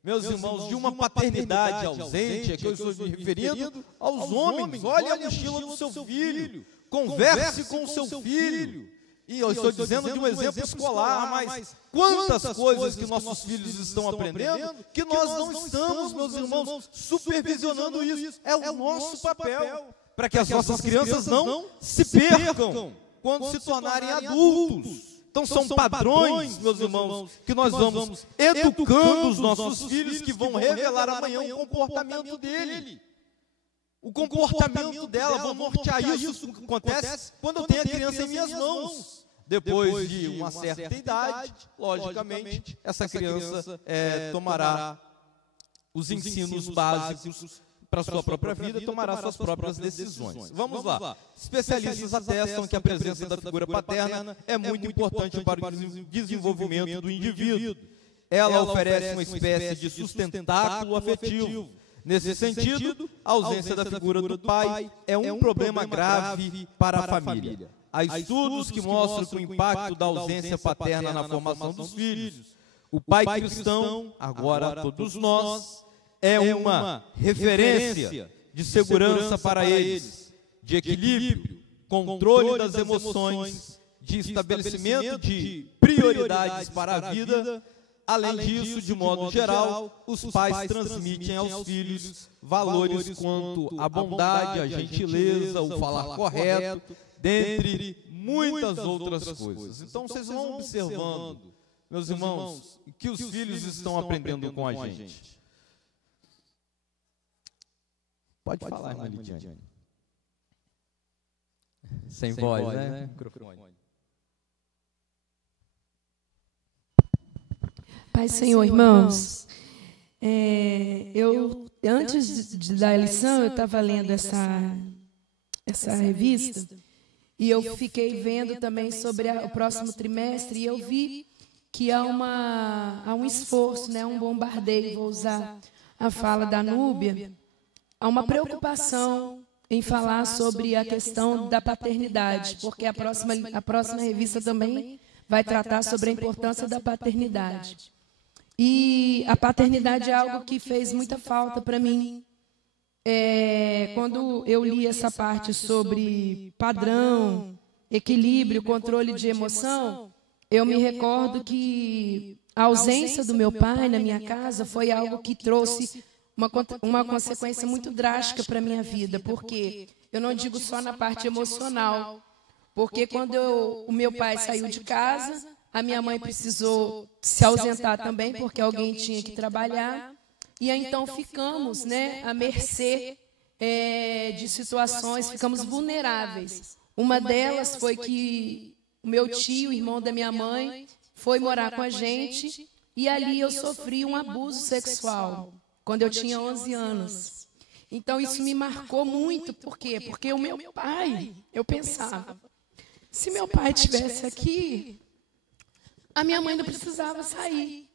meus irmãos, de uma paternidade ausente, é que eu estou me referindo aos homens. Olha a mochila do seu filho, converse com o seu filho. E eu estou dizendo de um exemplo escolar, mas quantas coisas que nossos filhos estão aprendendo que nós não estamos, meus irmãos, supervisionando isso. É o nosso papel, para que as nossas crianças não se percam quando se tornarem adultos. Então são padrões, meus irmãos, que nós vamos educando os nossos filhos, que vão revelar amanhã o comportamento dele. O comportamento dela, vou nortear isso que acontece quando eu tenho a criança em minhas mãos. Depois de uma certa idade, logicamente, essa criança tomará os ensinos básicos para a sua própria vida e tomará suas próprias decisões. Vamos lá. Especialistas atestam que a presença da figura paterna é muito importante para o desenvolvimento do indivíduo. Ela oferece uma espécie de sustentáculo afetivo. Nesse sentido, a ausência da figura do pai é um problema grave para a família. Há estudos que mostram o impacto da ausência paterna na formação dos filhos. O pai cristão, agora todos nós, é uma referência de segurança para eles, de equilíbrio, controle das emoções, de estabelecimento de prioridades para a vida. Além disso, de modo geral, os pais transmitem aos filhos valores quanto à bondade, à gentileza, o falar correto, dentre muitas outras coisas. Então, vocês vão observando, meus irmãos, que os filhos estão aprendendo com a gente. Pode falar, irmã Lidiane. Sem voz, né? Microfone. Pai, Senhor, irmãos, antes da lição, eu estava lendo essa revista e eu fiquei vendo também sobre o próximo trimestre e eu vi que há um esforço, né, um bombardeio, vou usar a fala da Núbia, há uma preocupação em falar sobre a questão da paternidade, porque a próxima revista também vai tratar sobre a importância da paternidade. E a paternidade é algo que fez muita falta para mim. Quando eu li essa parte sobre padrão, equilíbrio, controle de emoção, eu me recordo que a ausência do meu pai na minha casa foi algo que trouxe uma consequência muito drástica para a minha vida, porque eu não digo só na parte emocional, porque quando o meu pai saiu de casa, a minha mãe precisou se ausentar também, porque alguém tinha que trabalhar. E aí, então, ficamos, né, à mercê de situações, ficamos vulneráveis. Uma delas foi que o meu tio, irmão da minha mãe, foi morar com a gente e ali eu sofri um abuso sexual, quando eu tinha 11 anos. Então isso me marcou muito, por quê? Porque o meu pai, eu pensava, se meu pai estivesse aqui, a minha mãe não precisava sair.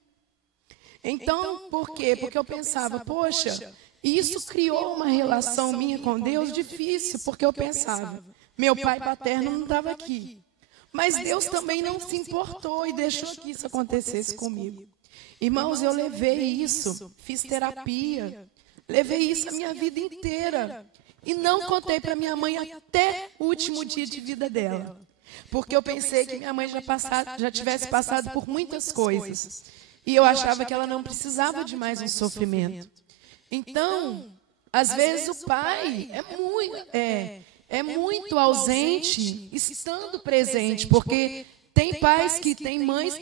Então, por quê? Porque eu pensava, poxa, isso criou uma relação minha com Deus difícil, porque eu pensava, meu pai paterno não estava aqui. Mas Deus também não se importou e deixou que isso acontecesse comigo. Irmãos, eu levei isso, fiz terapia, levei isso a minha vida inteira. E não contei para minha mãe até o último dia de vida dela. Porque eu pensei que minha mãe já tivesse passado por muitas coisas. E eu achava que ela não precisava de mais um sofrimento. Então, às vezes o pai é muito ausente estando presente, porque tem pais tem mães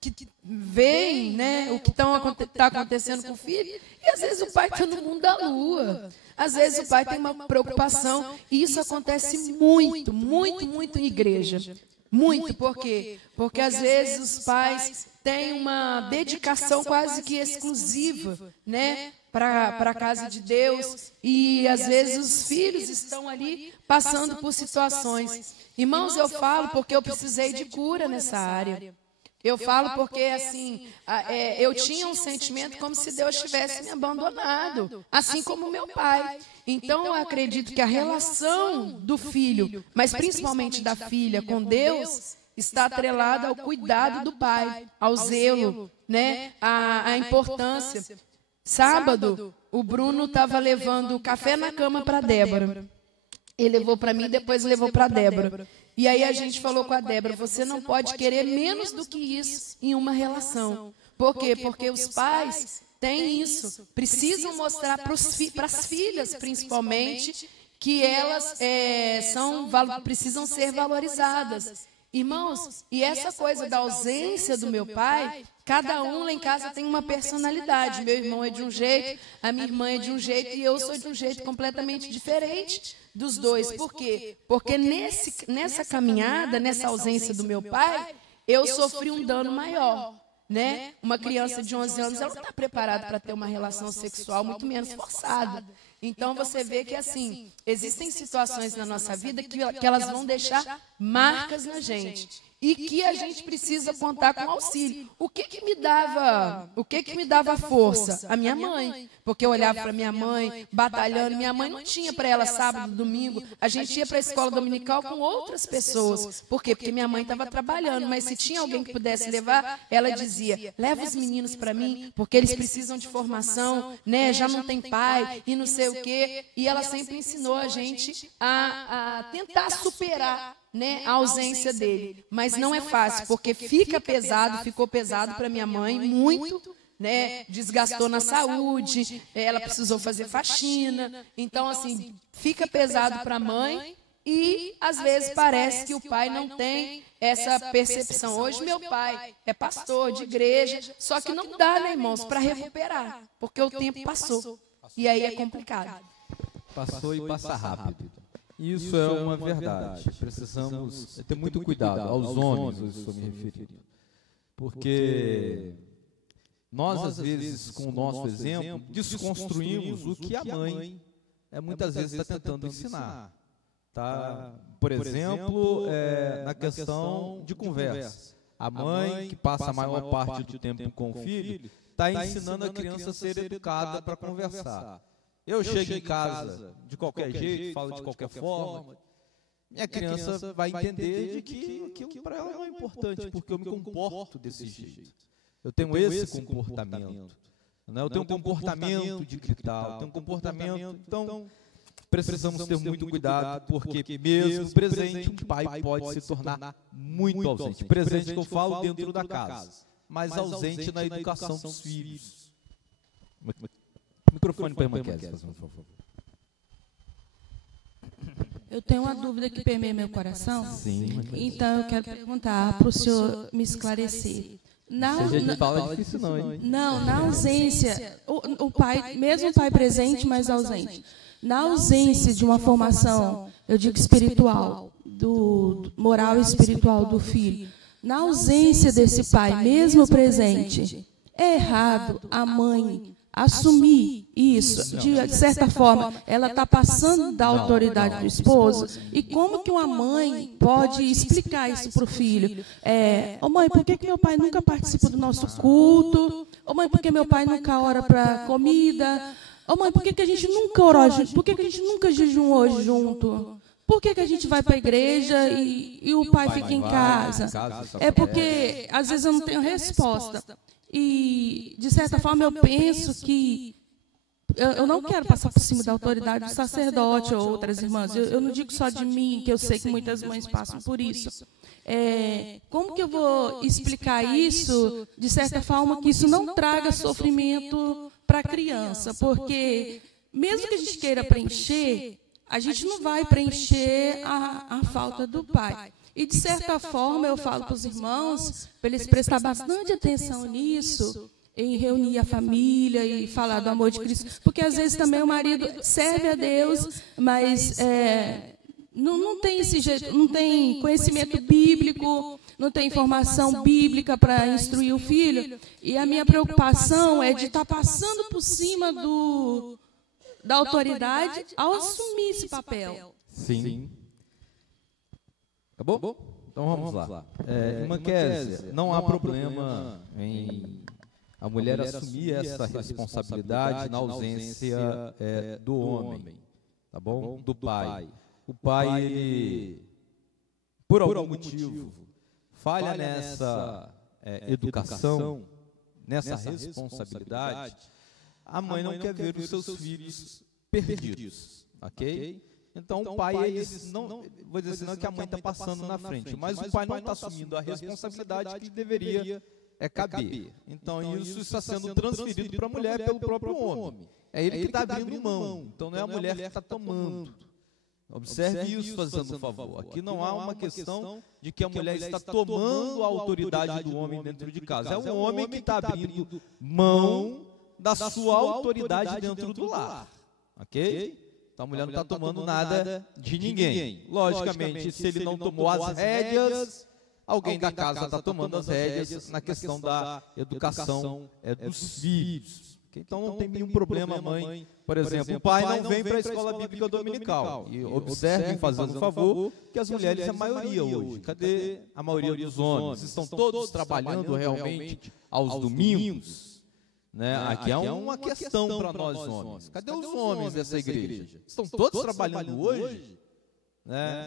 que veem, né, o que está acontecendo com o filho, e às vezes o pai está no mundo da lua. Às vezes o pai tem uma preocupação, e isso acontece muito, muito, muito em igreja. Muito, por quê? Porque às vezes os pais têm uma dedicação quase que exclusiva, né, para a casa de Deus, e às vezes os filhos estão ali passando por situações. Irmãos, eu falo porque eu precisei de cura nessa área. Eu falo porque, assim, eu tinha um sentimento como se Deus tivesse me abandonado, assim como meu pai. Então, eu acredito que a relação do filho, mas principalmente da filha com Deus, está atrelada ao cuidado do pai, ao zelo, né, à importância. Sábado, o Bruno estava levando café na cama para a Débora. Ele levou para mim, depois levou para a Débora. E aí a gente falou com a Débora, você não pode querer menos do que isso em uma relação. Por quê? Porque os pais têm isso, precisam mostrar para as filhas, principalmente, que elas precisam ser valorizadas. Irmãos, e essa coisa da ausência do meu pai, cada um lá em casa tem uma personalidade. Meu irmão é de um jeito, a minha irmã é de um jeito e eu sou de um jeito completamente diferente dos dois. Por quê? Porque nessa caminhada, nessa ausência do meu pai, eu sofri um dano maior. Né? Uma criança de 11 anos, ela não está preparada para ter uma relação sexual, muito menos forçada. Então, você vê que, assim, existem situações na nossa vida que elas vão deixar marcas na gente. E que a gente precisa contar com auxílio. O que me dava força? A minha mãe. Porque eu olhava para minha mãe, batalhando. Minha mãe não tinha para ela sábado, domingo. A gente ia para a escola dominical com outras pessoas. Por quê? Porque minha mãe estava trabalhando. Mas se tinha alguém que pudesse levar, ela dizia, leva os meninos para mim, porque eles precisam de formação, né? Já não tem pai e não sei o quê. E ela sempre ensinou a gente a tentar superar, né, a ausência dele. Mas não é fácil, porque ficou pesado para minha mãe, muito, né, desgastou na saúde, ela precisou fazer faxina. Então, assim, fica pesado para a mãe e, às vezes, parece que o pai não tem essa percepção. Hoje, meu pai é pastor de igreja, só que não dá, né, irmãos, para recuperar, porque o tempo passou. E aí é complicado. Passou e passa rápido. Isso é uma verdade. Precisamos ter muito cuidado, aos homens, eu estou me referindo. Porque nós, às vezes, com o nosso exemplo, desconstruímos o que a mãe muitas vezes está tentando ensinar. Tá? Por exemplo, na questão de conversa. A mãe, que passa a maior parte do tempo com o filho, está ensinando a criança a ser educada para conversar. Eu chego em casa de qualquer jeito, falo de qualquer forma, minha criança vai entender de que aquilo para ela não é importante, porque eu me comporto desse jeito. Eu tenho esse comportamento. Né? Eu tenho um comportamento de gritar, eu tenho um comportamento. Então, precisamos ter muito cuidado, porque mesmo presente, um pai pode se tornar muito ausente. Presente que eu falo dentro da casa, mas ausente na educação dos filhos. Microfone para a irmã Kézia, por favor. Eu tenho uma dúvida que permeia meu coração. Sim. Então, eu quero perguntar para o senhor me esclarecer. Você fala difícil não, hein? Não, na ausência, o pai, mesmo o pai presente, mas ausente. Na ausência de uma formação, eu digo espiritual, moral e espiritual do filho, Na ausência desse pai, mesmo presente, é errado a mãe assumir isso, de certa forma, ela está passando da autoridade do esposo, e como que uma mãe pode explicar isso para o filho? Ô mãe, por que meu pai nunca participa do nosso culto? Ô mãe, por que meu pai nunca ora para comida? Ô mãe, por que a gente nunca orou junto? Por que a gente nunca jejuou junto? Por que a gente vai para a igreja e o pai fica em casa? É porque, às vezes, eu não tenho resposta. E, de certa forma, eu penso que eu não quero passar por cima da autoridade do sacerdote ou outras irmãs. Eu não digo só de mim, que eu sei que muitas mães passam por isso. Como que eu vou explicar isso, de certa forma, que isso não traga sofrimento para a criança? Porque, mesmo que a gente queira preencher, a gente não vai preencher a falta do pai. E, de certa forma, eu falo para os irmãos, para eles prestarem bastante atenção nisso, em reunir a família e falar do amor de Cristo. Porque, às vezes, também o marido serve a Deus, mas não tem esse jeito, não tem conhecimento bíblico, não tem informação bíblica para instruir o filho. E a minha preocupação é de estar passando por cima da autoridade ao assumir esse papel. Sim. Acabou? Então vamos lá. Irmã Kézia, não há problema em a mulher assumir essa responsabilidade na ausência do homem, tá bom? Do pai. O pai, ele, por algum motivo, falha nessa educação, nessa responsabilidade. A mãe não quer ver os seus filhos perdidos, ok? Então, o pai, eles não, vou dizer assim, não é que a mãe está passando na frente, mas o pai não está assumindo a responsabilidade que deveria caber. Então, isso está sendo transferido para a mulher pelo próprio homem. É ele que está abrindo mão, então não é a mulher que está tomando. Observe isso, fazendo um favor. Aqui não há uma questão de que a mulher está tomando a autoridade do homem dentro de casa. É o homem que está abrindo mão da sua autoridade dentro do lar. Ok? Então, a mulher não está tomando nada de ninguém. Logicamente, se ele não tomou as rédeas, alguém da casa está tomando as rédeas na questão da educação dos filhos. Então, não tem nenhum problema, mãe. Por exemplo, o pai não vem para a escola bíblica dominical. E observem, fazendo um favor, que as mulheres é a maioria hoje. Cadê a maioria dos homens? Estão todos trabalhando realmente aos domingos? Aqui é uma questão para nós homens. Cadê os homens dessa igreja? Estão todos trabalhando hoje?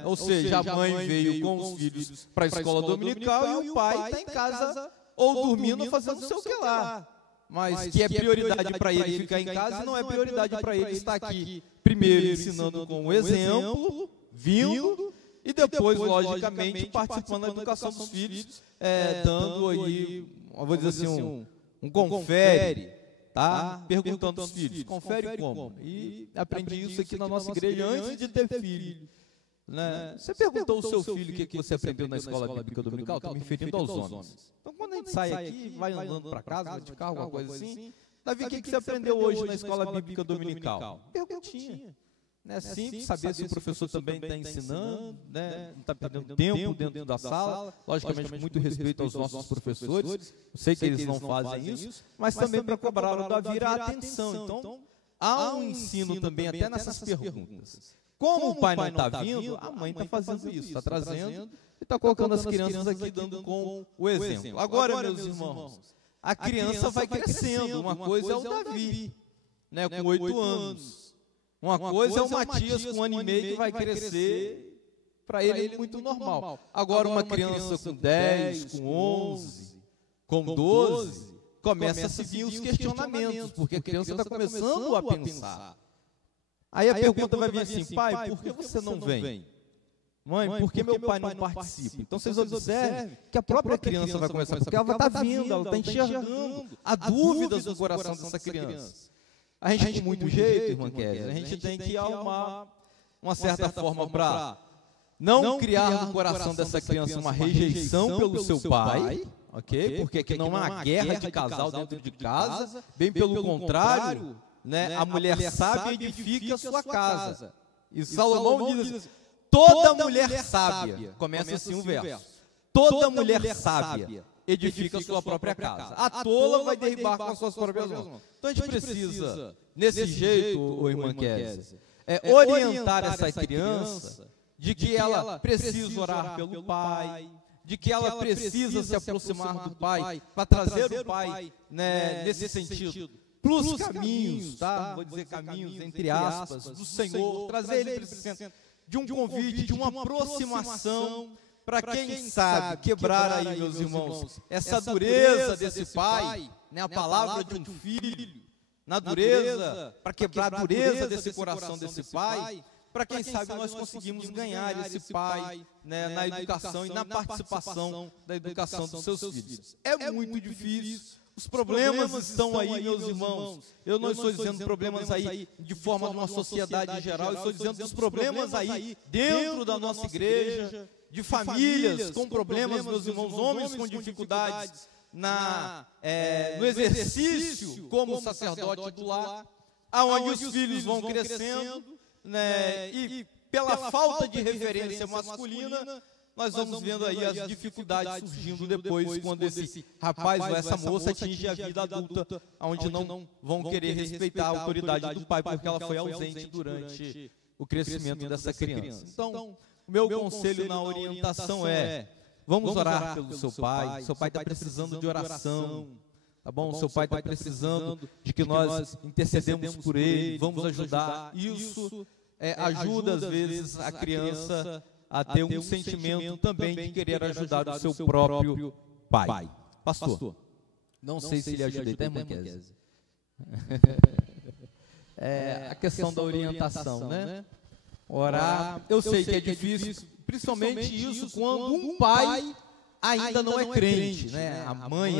Ou seja, a mãe veio com os filhos para a escola dominical e o pai está em casa ou dormindo ou fazendo não sei o que lá. Mas que é prioridade para ele ficar em casa, não é prioridade para ele estar aqui, primeiro ensinando com o exemplo, vindo, e depois, logicamente, participando da educação dos filhos, dando aí, vou dizer assim, um confere, tá? Perguntando aos filhos, confere como? E aprendi isso aqui na nossa igreja antes de ter filho. Você perguntou ao seu filho o que você aprendeu na escola bíblica dominical? Estou me referindo aos homens. Então, quando a gente sai aqui, vai andando para casa, vai de carro, alguma coisa assim, Davi, o que você aprendeu hoje na escola bíblica dominical? Perguntinha. Simples, saber se o professor também está ensinando, não está perdendo tempo dentro da sala, logicamente com muito respeito aos nossos professores, eu sei que eles não fazem isso, mas também para cobrar o Davi a atenção. Então, há um ensino também até nessas perguntas. Como o pai não está vindo, a mãe está fazendo isso, está trazendo e está colocando as crianças aqui, dando com o exemplo. Agora, meus irmãos, a criança vai crescendo, uma coisa é o Davi, com 8 anos. Uma coisa é o Matias com 1 ano e meio que vai crescer, para ele é muito normal. Agora uma criança com 10, com 11, com 12, começa a se vir os questionamentos, porque a criança está começando a pensar. Aí a pergunta vai vir assim, pai, por que você não vem? Mãe, por que meu pai não participa? Então vocês observem que a própria criança vai começar, porque ela vai estar vindo, ela está enxergando, há dúvidas no coração dessa criança. A gente, com muito jeito, irmã Kézia, a gente tem que arrumar uma certa forma para não criar no coração dessa criança uma rejeição pelo seu pai, ok? Porque aqui não há uma guerra de casal dentro de casa, bem pelo contrário, a mulher sábia edifica a sua casa. E Salomão diz assim, toda mulher sábia, começa assim o verso, Toda mulher sábia edifica a sua própria casa. A tola vai derribar com as suas próprias mãos. Então a gente precisa, nesse jeito, ô irmã Kézia, orientar essa criança de que ela precisa orar pelo pai, de que ela precisa se aproximar do pai, para trazer o pai, né, nesse sentido, para os caminhos, tá? Vou dizer caminhos, entre aspas, do Senhor, trazer ele para esse centro de um convite, de uma aproximação, para quem sabe quebrar aí, meus irmãos, essa dureza desse pai, né, a palavra de um filho, na dureza, para quebrar a dureza desse coração desse pai, para quem sabe nós conseguimos ganhar esse pai, né, na educação e na participação da educação dos seus filhos. É muito difícil, os problemas estão aí, meus irmãos. Eu não estou dizendo problemas aí de forma de uma sociedade em geral, eu estou dizendo dos problemas aí dentro da nossa igreja, de famílias com problemas, meus irmãos, homens com dificuldades no exercício como sacerdote do lar, aonde os filhos vão crescendo, né, e pela falta de referência masculina, nós vamos vendo aí as dificuldades surgindo depois, quando esse rapaz ou essa moça atinge a vida adulta, onde não vão querer respeitar a autoridade do pai, porque ela foi ausente durante o crescimento dessa criança. Então, o meu conselho na orientação é: vamos orar pelo seu pai está precisando de oração, tá bom? O seu pai está precisando de que nós intercedemos por ele, vamos ajudar. Isso ajuda, às vezes, a criança a ter um sentimento também de querer ajudar o seu próprio pai. Pastor, não sei se ele ajudei, tá, irmã Kézia? A questão da orientação, né? Orar, eu sei que é difícil, principalmente isso quando um pai ainda não é crente, né? A mãe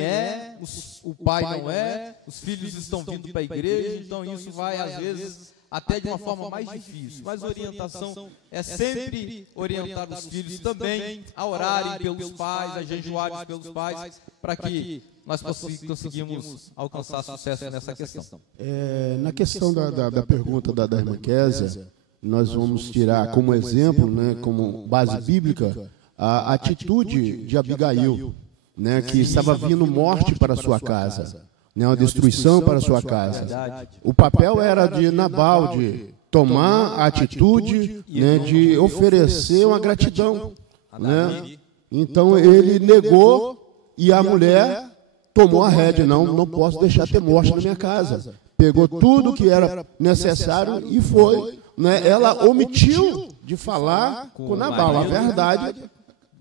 o pai não é, os filhos estão vindo para a igreja, então isso vai, às vezes, até de uma forma mais difícil. Mas a orientação é sempre orientar os filhos também a orarem pelos pais, a jejuarem pelos pais, para que nós conseguimos alcançar sucesso nessa questão. Na questão da pergunta da irmã Kézia, nós vamos tirar como exemplo, né, como base bíblica, a atitude de Abigail, né, que estava vindo morte para a sua casa, né, uma destruição para a sua casa. O papel era de Nabal, de tomar a atitude, né, de oferecer uma gratidão, né? Então ele negou e a mulher tomou a rédea: não posso deixar ter morte na minha casa. Pegou tudo que era necessário e foi, né? Ela omitiu de falar com Nabal a verdade.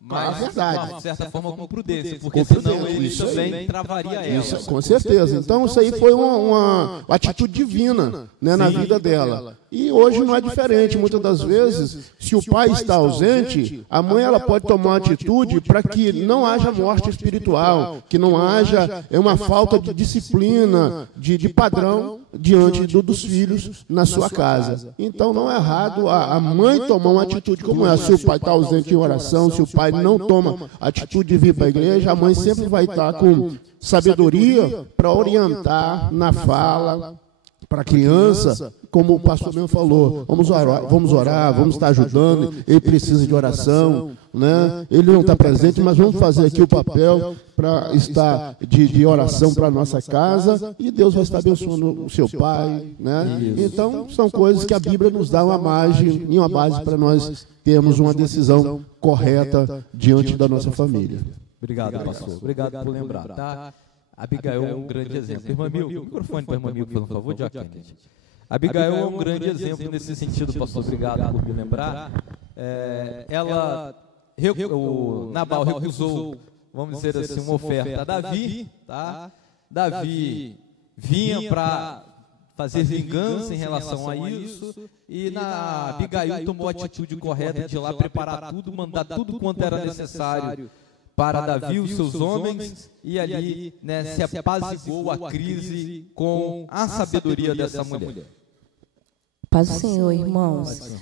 Mas, de certa forma, com prudência, porque senão ele também travaria ela. Isso, com certeza. Então, isso aí foi uma atitude divina, né, na vida dela. E hoje não é diferente. Muitas das vezes, se o pai está ausente, a mãe ela pode tomar uma atitude para que não haja morte espiritual, que não haja uma falta de disciplina, de padrão diante dos filhos na sua casa. Então, não é errado a mãe tomar uma atitude como essa. Se o pai está ausente em oração, se o pai não toma atitude de vir para a igreja, a mãe sempre vai estar com sabedoria para orientar na fala para a criança, como o pastor mesmo falou: vamos orar, vamos estar ajudando, ele precisa de oração, né? Ele não está presente, mas vamos fazer aqui o papel para estar de oração para a nossa casa, e Deus vai estar abençoando o seu pai, né? Então, são coisas que a Bíblia nos dá uma margem e uma base para nós termos uma decisão correta diante da nossa família. Obrigado, pastor. Obrigado por lembrar, tá? Abigail é um grande exemplo. Irmã Milka, o microfone para a irmã Milka, por favor, de Abigail é um grande exemplo nesse sentido, pastor. Obrigado por me lembrar. O Nabal recusou, vamos dizer assim, uma oferta a Davi, tá? Davi vinha para fazer vingança em relação a isso, e Abigail tomou a atitude correta de ir lá preparar tudo, mandar tudo quanto era necessário para Davi, os seus homens, e ali, né, se apaziguou a crise com a sabedoria dessa mulher. Paz do Senhor, irmãos.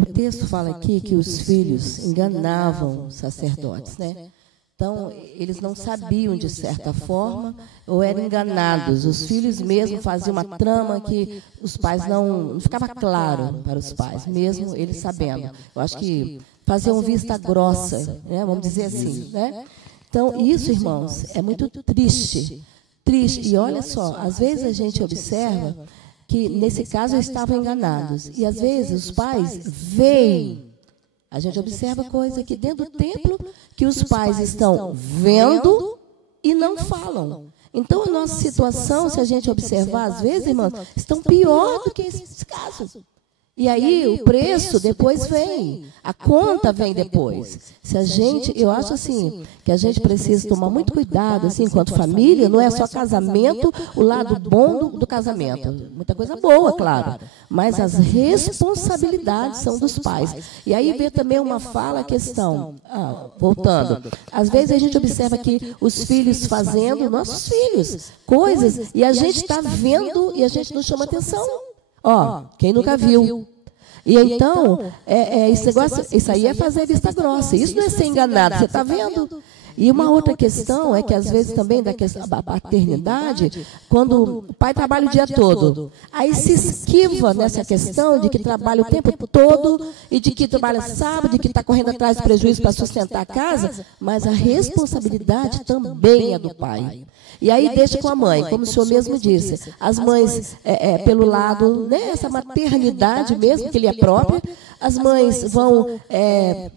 O texto fala aqui que os filhos enganavam os sacerdotes, né? Então, eles não sabiam, de certa forma, ou eram enganados. Os filhos mesmo faziam uma trama que os pais não ficava claro para os pais, mesmo eles sabendo. Eu acho que faziam vista grossa, né, vamos dizer assim, né? Então, isso, irmãos, é muito triste. Triste. E olha só, às vezes a gente observa que, nesse caso, eles estavam enganados. E, às vezes, os pais veem. A gente observa coisa aqui dentro do templo que os pais estão vendo e não falam. Então, a nossa situação, se a gente observar, às vezes, irmãos, estão pior do que esses casos. E aí, o preço depois vem, a conta vem depois. Se a gente, eu acho assim, que a gente precisa tomar muito cuidado, assim, enquanto família, não é só casamento, o lado bom do casamento. Muita coisa boa, claro. Mas as responsabilidades são dos pais. E aí vem também uma fala, a questão, voltando, às vezes a gente observa que os filhos fazendo, nossos filhos, coisas, e a gente está vendo e a gente não chama atenção. Ó, quem nunca viu? E então, isso aí é fazer vista grossa. Isso não é ser enganado, você está vendo? E uma outra questão é que, às vezes, também da paternidade, quando o pai trabalha o dia todo, aí se esquiva nessa questão de que trabalha o tempo todo e de que trabalha sábado, de que está correndo atrás de prejuízo para sustentar a casa, mas a responsabilidade também é do pai. E aí deixa com a mãe, como o senhor mesmo disse, as mães, pelo lado, né, essa maternidade mesmo, que ele é própria, as mães vão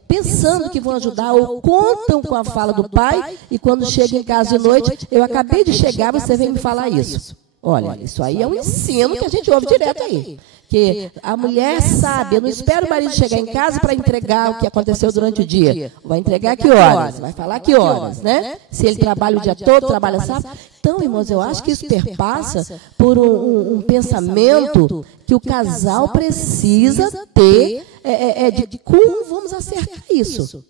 pensando que vão ajudar ou contam com a fala do pai, e quando chega em casa de noite, eu acabei de chegar, você vem me falar isso. Olha, isso aí é um ensino que a gente ouve direto aí. Que a mulher sabe, eu não espero o marido chegar em casa para entregar o que aconteceu durante o dia. Vai entregar que horas? Vai falar que horas, né? Se ele trabalha o dia todo, trabalha sábado. Então, irmãos, eu acho que isso perpassa por um pensamento que o casal precisa ter de como vamos acertar isso.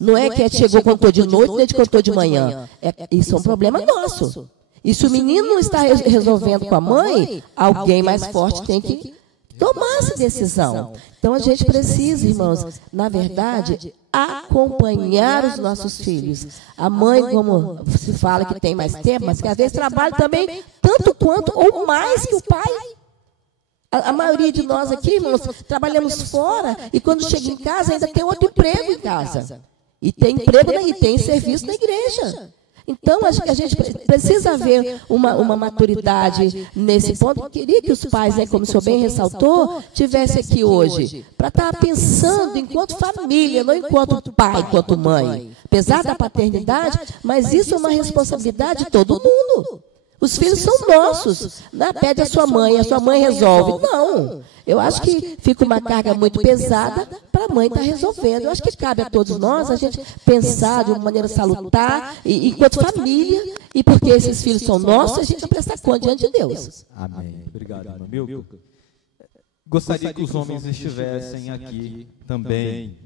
Não é que chegou, contou de noite, nem contou de manhã. Isso é um problema nosso. E se o menino não está resolvendo com a mãe, alguém mais forte tem que tomar essa decisão. Então, a gente precisa, irmãos, na verdade, acompanhar os nossos filhos. A mãe, como se fala que tem mais tempo, mas que às vezes trabalha também tanto quanto ou mais que o pai. A maioria de nós aqui, irmãos, trabalhamos fora e quando chega em casa ainda tem outro emprego em casa. E tem emprego e tem serviço na igreja. Então, a gente precisa haver uma maturidade nesse ponto. Eu queria que os pais, né, como o senhor bem ressaltou, tivessem aqui hoje, para estar pensando enquanto família, não enquanto pai, enquanto mãe. Apesar da paternidade, mas isso é uma responsabilidade de todo mundo. Os filhos são nossos. Não pede a sua mãe resolve. Não. Eu acho que fica uma carga muito pesada para a mãe estar resolvendo. Eu acho que cabe a todos nós a gente pensar de uma maneira salutar, enquanto família, e porque esses filhos são nossos, a gente vai prestar conta diante de Deus. Amém. Obrigado, irmã Milka. Gostaria que os homens estivessem aqui também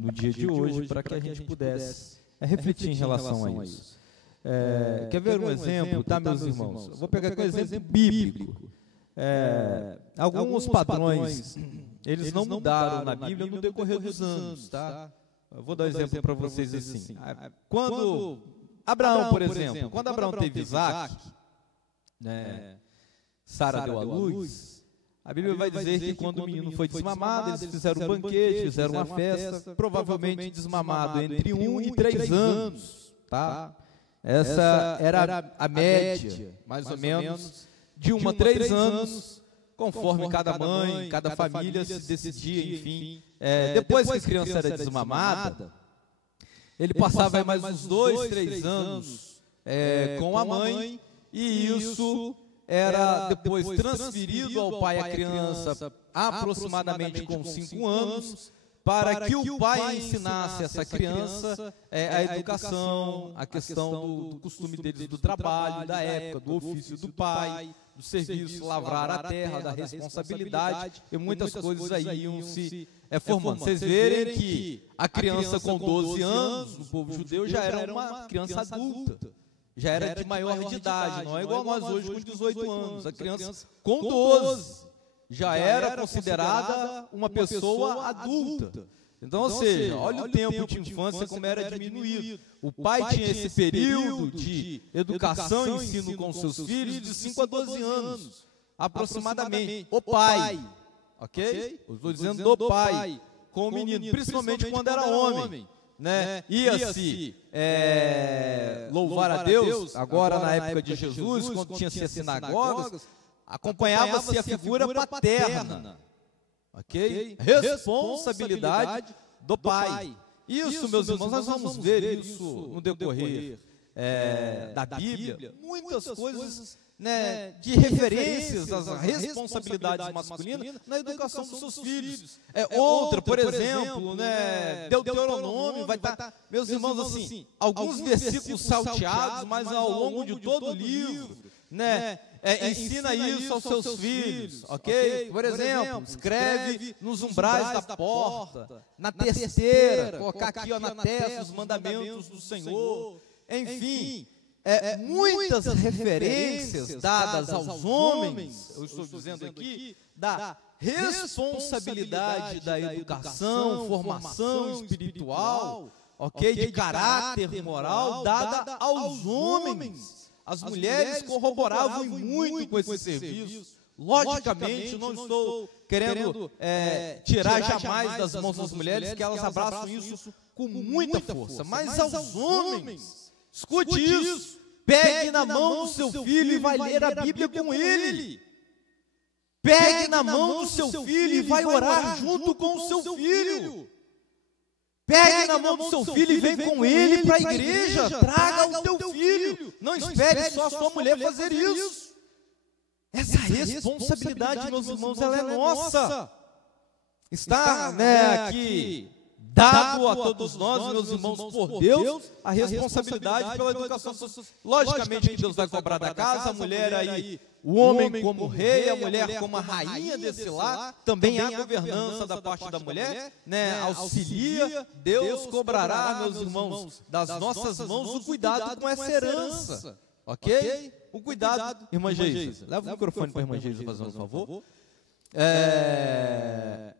no dia de hoje, para que a gente pudesse refletir em relação a isso. Quer ver um exemplo, tá, meus irmãos? Eu vou pegar aqui um exemplo bíblico. Alguns padrões, eles não mudaram na Bíblia no decorrer dos anos, tá? Eu vou dar um exemplo para vocês assim. Quando Abraão, por exemplo, quando Abraão teve Isaac, né, Sara deu à luz, a Bíblia vai dizer que quando o menino foi desmamado, eles fizeram um banquete, fizeram uma festa, provavelmente desmamado entre 1 e 3 anos, tá? Essa era a média, mais ou menos, de 1 a 3 anos, conforme cada mãe, cada família se decidia, enfim. Depois que a criança era desmamada, ele passava mais uns 2, 3 anos com a mãe, e isso era depois transferido ao pai e à criança aproximadamente com 5 anos, para que o pai ensinasse essa criança a educação, a questão do costume deles do trabalho, da época, do ofício do pai, do serviço, lavrar a terra, da responsabilidade, e muitas coisas aí iam se formando. Vocês verem que a criança com 12 anos, no povo judeu, já era uma criança adulta, já era de maior de idade, não é igual nós hoje com 18 anos. A criança com 12 já era considerada uma pessoa adulta. Então, ou seja, olha o tempo de infância como era diminuído. O pai tinha esse período de educação e ensino com seus filhos de 5 a 12 anos, aproximadamente. O pai, ok? Eu estou dizendo do pai com o menino, principalmente quando era homem. Né? Ia-se louvar a Deus, agora na época de Jesus, quando tinha-se as sinagogas, acompanhava-se a figura paterna, ok? Responsabilidade do pai. Isso, meus irmãos, nós vamos ver isso no decorrer da Bíblia, muitas coisas, né, de referências às responsabilidades masculinas na educação dos seus filhos. Outra, por exemplo, né, Deuteronômio vai estar, meus irmãos, assim, alguns versículos salteados, mas ao longo de todo o livro, né, ensina isso aos seus filhos, ok? Por exemplo, escreve nos umbrais da porta, na testeira, colocar aqui na testa os mandamentos do Senhor, enfim. Muitas referências dadas aos homens, eu estou dizendo aqui, da responsabilidade da educação, formação espiritual, ok, de caráter moral, dada aos homens. As mulheres corroboravam muito com esse serviço. Logicamente, não estou querendo tirar jamais das mãos das mulheres que elas abraçam isso com muita força, mas aos homens, escute isso. Pegue na mão do seu filho e vai ler a Bíblia com ele. Pegue na mão do seu filho e vai orar junto com o seu filho. Pegue na mão do seu filho e vem com ele para a igreja. Traga o teu filho. Não espere só a sua mulher fazer isso. Essa responsabilidade, meus irmãos, ela é nossa. Está, aqui dado a todos nós, meus irmãos, por Deus, a responsabilidade pela educação social. Logicamente que Deus vai cobrar da casa, a mulher aí, o homem como rei, a mulher como a rainha desse lar, também há governança da parte da mulher, né? Auxilia, Deus cobrará, meus irmãos, das nossas mãos o cuidado com essa herança, ok? O cuidado, irmã Geisa, leva o microfone para a irmã Geisa fazer um favor.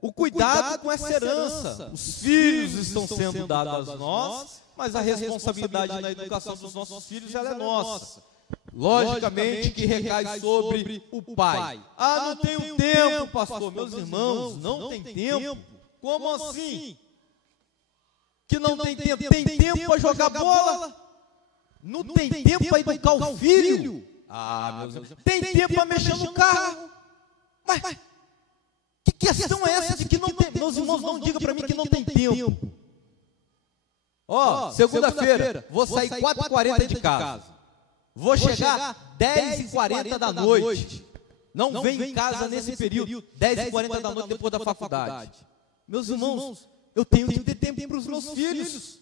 O cuidado com essa herança. Os filhos estão sendo dados a nós, mas a responsabilidade na educação dos nossos filhos ela é nossa. Logicamente que recai sobre o pai. Não tenho tempo, pastor. Meus irmãos, não tem tempo? Como assim? Que não tem tempo? Tem tempo para jogar bola? Não tem tempo para educar o filho? Meus irmãos, tem tempo para mexer no carro? Mas que questão é essa de que não tem? Meus irmãos, não diga para mim que não tem tempo. Segunda-feira, vou sair 4h40 de casa. Vou chegar 10h40 da noite. Não venho em casa nesse período, 10h40 da noite depois da faculdade. Meus irmãos, eu tenho que ter tempo para os meus filhos.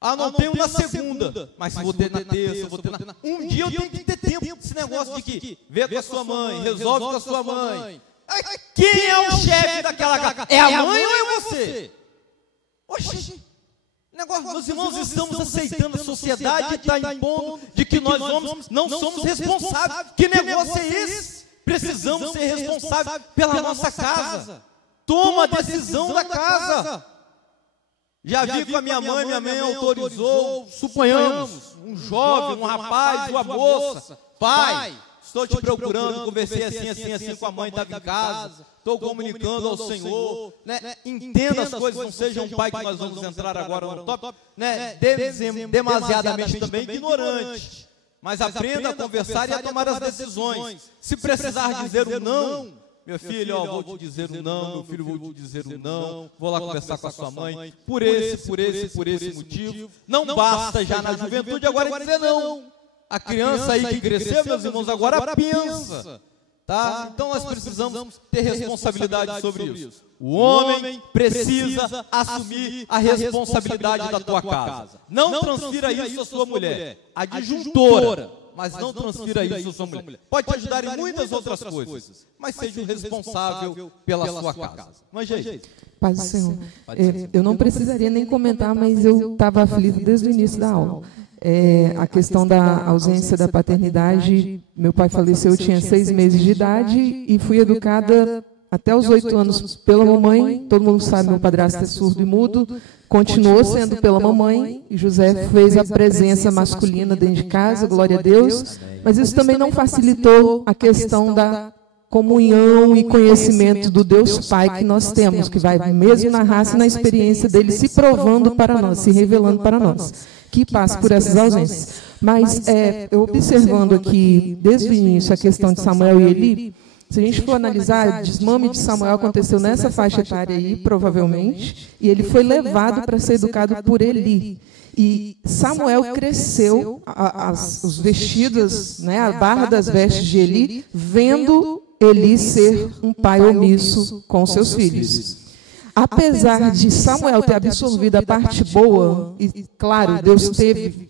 Não tenho na segunda, mas vou ter na terça, vou ter na... Um dia eu tenho que ter tempo. Esse negócio de que vê com a sua mãe, resolve com a sua mãe. Quem é o chefe daquela casa? É a mãe ou é você? Oxi, meus irmãos, estamos aceitando a sociedade que está impondo de que nós homens não somos responsáveis. Que negócio é esse? Precisamos ser responsáveis pela nossa casa. Toma a decisão da casa. Já vi com a minha mãe autorizou, suponhamos, um jovem, um rapaz, uma moça. Pai, estou te procurando, conversei assim com a mãe, estava em casa, estou comunicando ao Senhor. Entenda as coisas, não seja um pai que nós vamos entrar agora no tópico, demasiadamente também ignorante. Mas aprenda a conversar e a tomar as decisões. Se precisar dizer um não, meu filho, vou te dizer um não, meu filho, vou te dizer um não, vou lá conversar com a sua mãe, por esse motivo. Não basta já na juventude agora dizer não. A criança aí que cresceu, meus irmãos, agora pensa. Tá? Então nós precisamos ter responsabilidade sobre isso. O homem precisa assumir a responsabilidade da tua casa. Não transfira isso à sua mulher, adjuntora. Mas não transfira isso à sua mulher. Pode te ajudar em muitas outras coisas, mas seja o responsável pela sua casa. Mas, gente, Paz do Senhor. Eu não precisaria nem comentar, mas eu estava aflito desde o início da aula. A questão da ausência da paternidade, meu pai faleceu, eu tinha 6 meses de idade e fui educada até os 8 anos pela mamãe, todo mundo sabe, meu padrasto é surdo e mudo, continuou sendo pela mamãe, e José fez a presença masculina dentro de casa, glória a Deus, mas isso também não facilitou a questão da comunhão e conhecimento do Deus Pai que nós temos, que vai mesmo na raça e na experiência dele se provando para nós, se revelando para nós, que passa por essas ausências. Mas, eu observando aqui, desde o início, a questão de Samuel e Eli, se a gente for analisar, o desmame de Samuel aconteceu nessa faixa etária aí, provavelmente, e ele foi levado para ser educado por Eli. E Samuel cresceu, os vestidos, né, a barra das vestes de Eli, vendo Eli ser um pai omisso com seus filhos. Apesar de Samuel ter absorvido a parte boa, e claro, Deus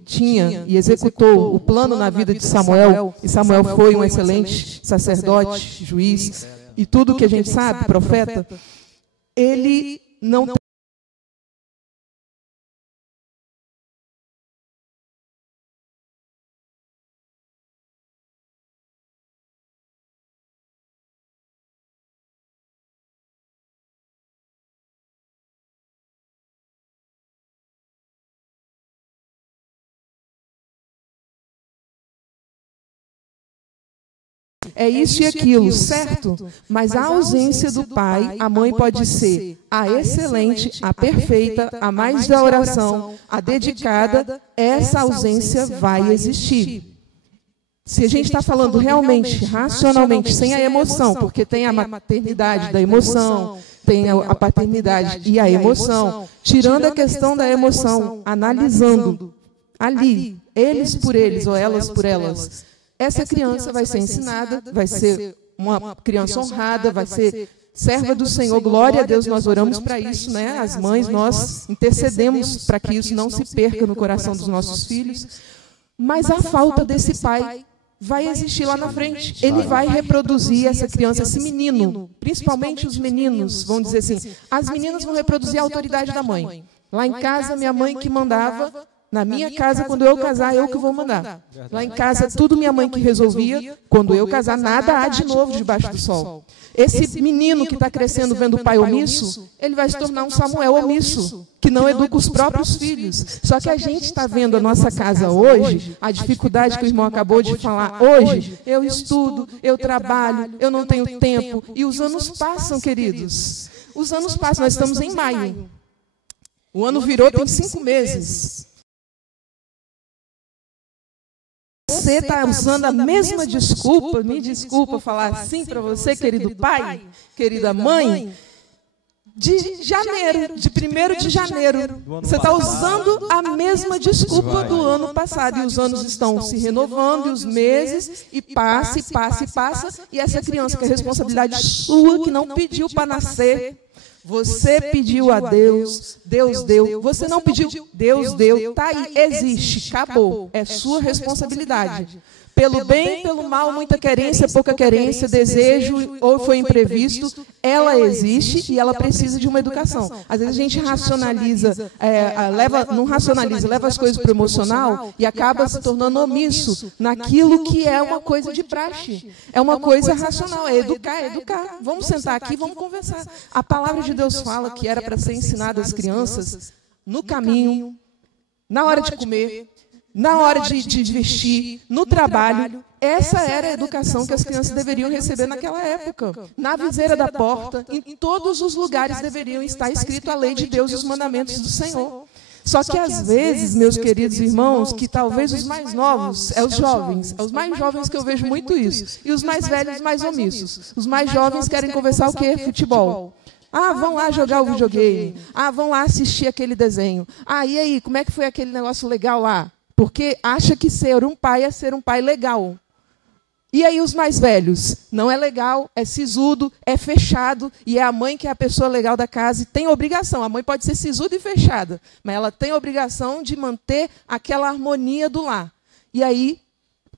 tinha e executou o plano na vida de Samuel, e Samuel foi um excelente sacerdote, juiz, e tudo que a gente sabe, profeta, ele não é isso e aquilo, certo? Mas a ausência do pai, a mãe pode ser a excelente, a perfeita, a mais da oração, a dedicada, essa ausência vai existir. Se a gente está falando realmente, racionalmente, sem a emoção, porque tem a maternidade da emoção, tem a paternidade e a emoção, tirando a questão da emoção, analisando ali, eles por eles ou elas por elas, essa criança vai ser ensinada, vai ser uma criança honrada, vai ser serva do Senhor. Glória a Deus, nós oramos para isso, né? As mães, nós intercedemos para que isso não se perca no coração dos nossos filhos. Mas a falta desse pai vai existir lá na frente. Ele vai reproduzir essa criança, esse menino, principalmente os meninos, vão dizer assim, as meninas vão reproduzir a autoridade da mãe. Lá em casa, minha mãe que mandava. Na minha casa, quando eu casar, eu que vou mandar. Lá em casa, tudo minha mãe que resolvia. Quando eu casar, nada há de novo debaixo do sol. Esse menino que está crescendo vendo o pai omisso, ele vai se tornar um Samuel omisso, que não educa os próprios filhos. Só que a gente está vendo a nossa casa hoje, a dificuldade que o irmão acabou de falar hoje, eu estudo, eu trabalho, eu não tenho tempo. E os anos passam, queridos. Os anos passam, nós estamos em maio. O ano virou, tem 5 meses. Você está usando a mesma desculpa, me desculpa falar assim para você, querido pai, querida mãe, de janeiro, de 1º de janeiro. Você está usando a mesma desculpa do ano passado, e os anos estão se renovando, e os meses, e passa, e essa criança que é responsabilidade sua, que não pediu para nascer. Você pediu a Deus, Deus deu. Você não pediu, Deus deu. Está aí, existe, acabou. É sua responsabilidade. Pelo bem, pelo mal, muita querência, pouca querência, desejo ou foi imprevisto, ela existe e ela precisa de uma educação. Às vezes a gente racionaliza, não racionaliza, leva as coisas para o emocional e acaba se tornando omisso naquilo que é uma coisa de praxe. É uma coisa racional, é educar. Vamos sentar aqui, vamos conversar. A palavra de Deus fala que era para ser ensinada às crianças no caminho, na hora de comer, na hora de vestir, no trabalho. Essa era a educação que as crianças deveriam receber naquela época. Na viseira da porta, em todos os lugares deveriam estar escrito a lei de Deus e os mandamentos do Senhor. Só que às vezes, meus queridos irmãos, que talvez os mais novos, os mais jovens que eu vejo muito isso, e os mais velhos mais omissos. Os mais jovens querem conversar o quê? Futebol. Ah, vão lá jogar o videogame. Ah, vão lá assistir aquele desenho. Ah, e aí, como é que foi aquele negócio legal lá? Porque acha que ser um pai é ser um pai legal. E aí os mais velhos? Não é legal, é sisudo, é fechado, e é a mãe que é a pessoa legal da casa e tem obrigação. A mãe pode ser sisuda e fechada, mas ela tem obrigação de manter aquela harmonia do lar. E aí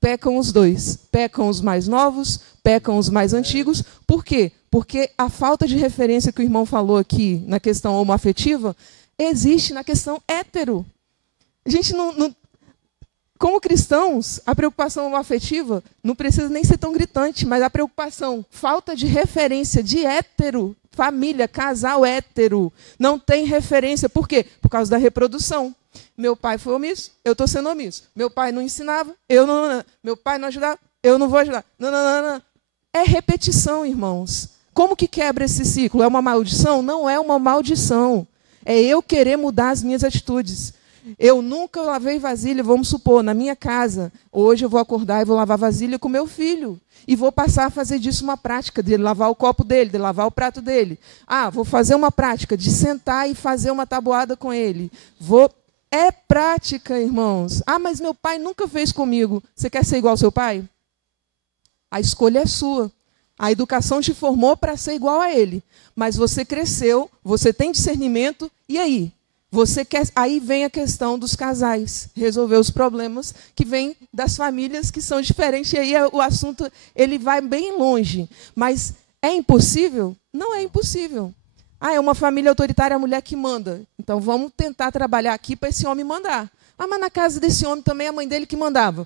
pecam os dois. Pecam os mais novos, pecam os mais antigos. Por quê? Porque a falta de referência que o irmão falou aqui na questão homoafetiva existe na questão hétero. A gente não como cristãos, a preocupação afetiva não precisa nem ser tão gritante, mas a preocupação, falta de referência de hétero, família, casal hétero, não tem referência. Por quê? Por causa da reprodução. Meu pai foi omisso, eu estou sendo omisso. Meu pai não ensinava, eu não. Meu pai não ajudava, eu não vou ajudar. Não. É repetição, irmãos. Como que quebra esse ciclo? É uma maldição? Não é uma maldição. É eu querer mudar as minhas atitudes. Eu nunca lavei vasilha, vamos supor, na minha casa. Hoje eu vou acordar e vou lavar vasilha com meu filho. E vou passar a fazer disso uma prática, de lavar o copo dele, de lavar o prato dele. Vou fazer uma prática de sentar e fazer uma tabuada com ele. É prática, irmãos. Mas meu pai nunca fez comigo. Você quer ser igual ao seu pai? A escolha é sua. A educação te formou para ser igual a ele. Mas você cresceu, você tem discernimento, e aí? Aí vem a questão dos casais, resolver os problemas que vêm das famílias que são diferentes. E aí o assunto ele vai bem longe. Mas é impossível? Não é impossível. É uma família autoritária, a mulher que manda. Então vamos tentar trabalhar aqui para esse homem mandar. Mas na casa desse homem também é a mãe dele que mandava.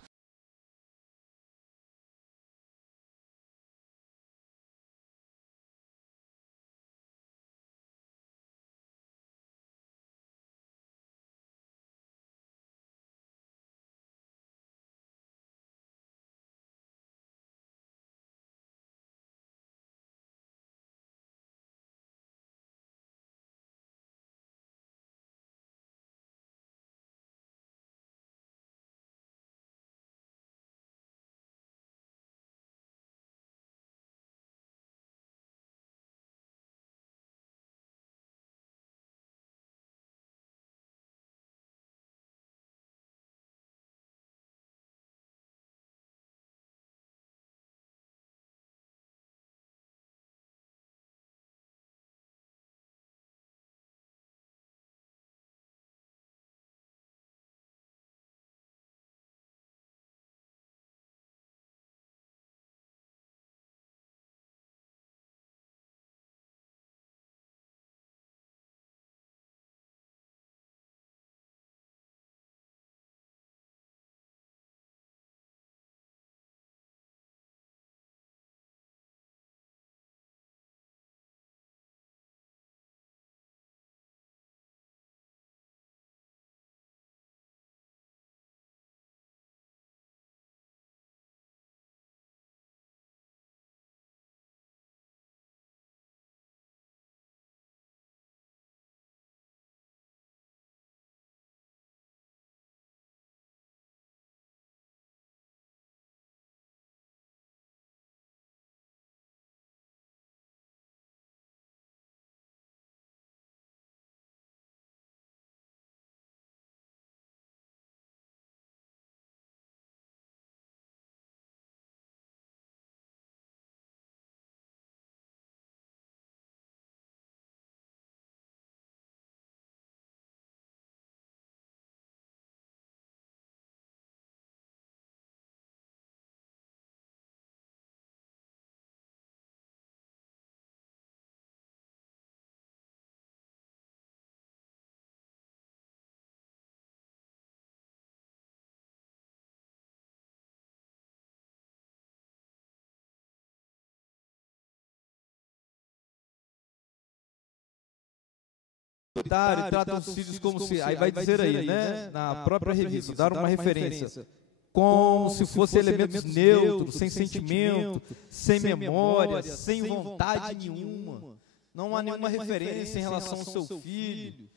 Trata os filhos como se, aí vai dizer aí, né, na própria revista, dar uma referência, como se fossem elementos neutros, sem sentimento, sem memória, sem vontade nenhuma. Não há nenhuma referência em relação ao seu filho.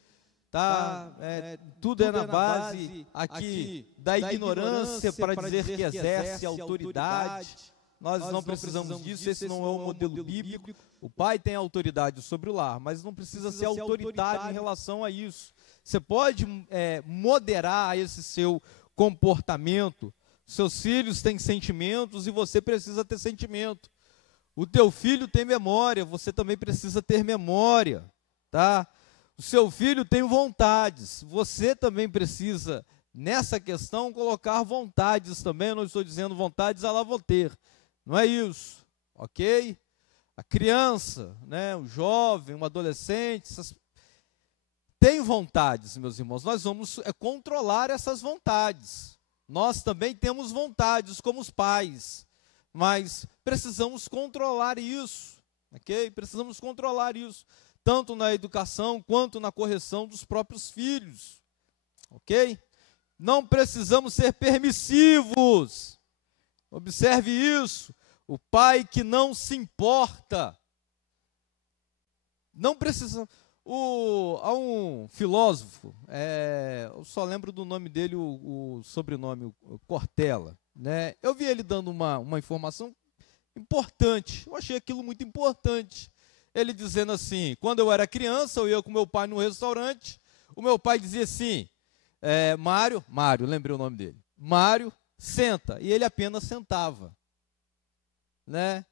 Tudo é na base aqui da ignorância para dizer que exerce autoridade. Nós não precisamos disso, esse não é o modelo bíblico. O pai tem autoridade sobre o lar, mas não precisa ser autoritário em relação a isso. Você pode moderar esse seu comportamento. Seus filhos têm sentimentos e você precisa ter sentimento. O teu filho tem memória, você também precisa ter memória, tá? O seu filho tem vontades, você também precisa, nessa questão, colocar vontades também. Eu não estou dizendo vontades, ela vou ter. Não é isso, ok? A criança, né, o jovem, o adolescente, tem vontades, meus irmãos. Nós vamos controlar essas vontades, Nós também temos vontades como os pais, mas precisamos controlar isso, ok? Precisamos controlar isso, tanto na educação quanto na correção dos próprios filhos, ok? Não precisamos ser permissivos. Observe isso. O pai que não se importa. Não precisa. Há um filósofo, eu só lembro do nome dele, o sobrenome, o Cortella, né? Eu vi ele dando uma informação importante. Eu achei aquilo muito importante. Ele dizendo assim: quando eu era criança, eu ia com meu pai no restaurante, o meu pai dizia assim, Mário, lembrei o nome dele, Mário, senta, e ele apenas sentava, né?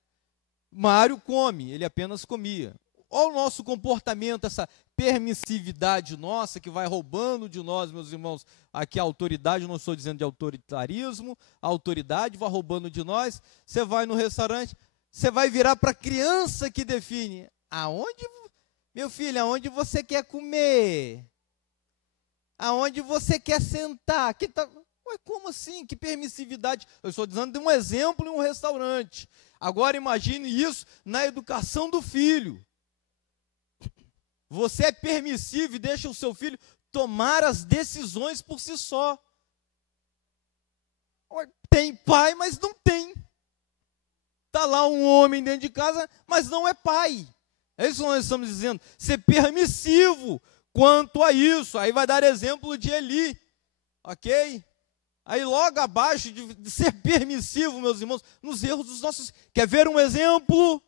Mário come, ele apenas comia. Olha o nosso comportamento, essa permissividade nossa que vai roubando de nós, meus irmãos, aqui a autoridade, não estou dizendo de autoritarismo, a autoridade vai roubando de nós. Você vai no restaurante, você vai virar para a criança que define, meu filho, aonde você quer comer? Aonde você quer sentar? Ué, como assim? Que permissividade? Eu estou dizendo de um exemplo em um restaurante. Agora imagine isso na educação do filho. Você é permissivo e deixa o seu filho tomar as decisões por si só. Tem pai, mas não tem. Está lá um homem dentro de casa, mas não é pai. É isso que nós estamos dizendo. Ser permissivo quanto a isso. Aí vai dar exemplo de Eli. Ok? Aí logo abaixo de ser permissivo, meus irmãos, nos erros dos nossos... Quer ver um exemplo?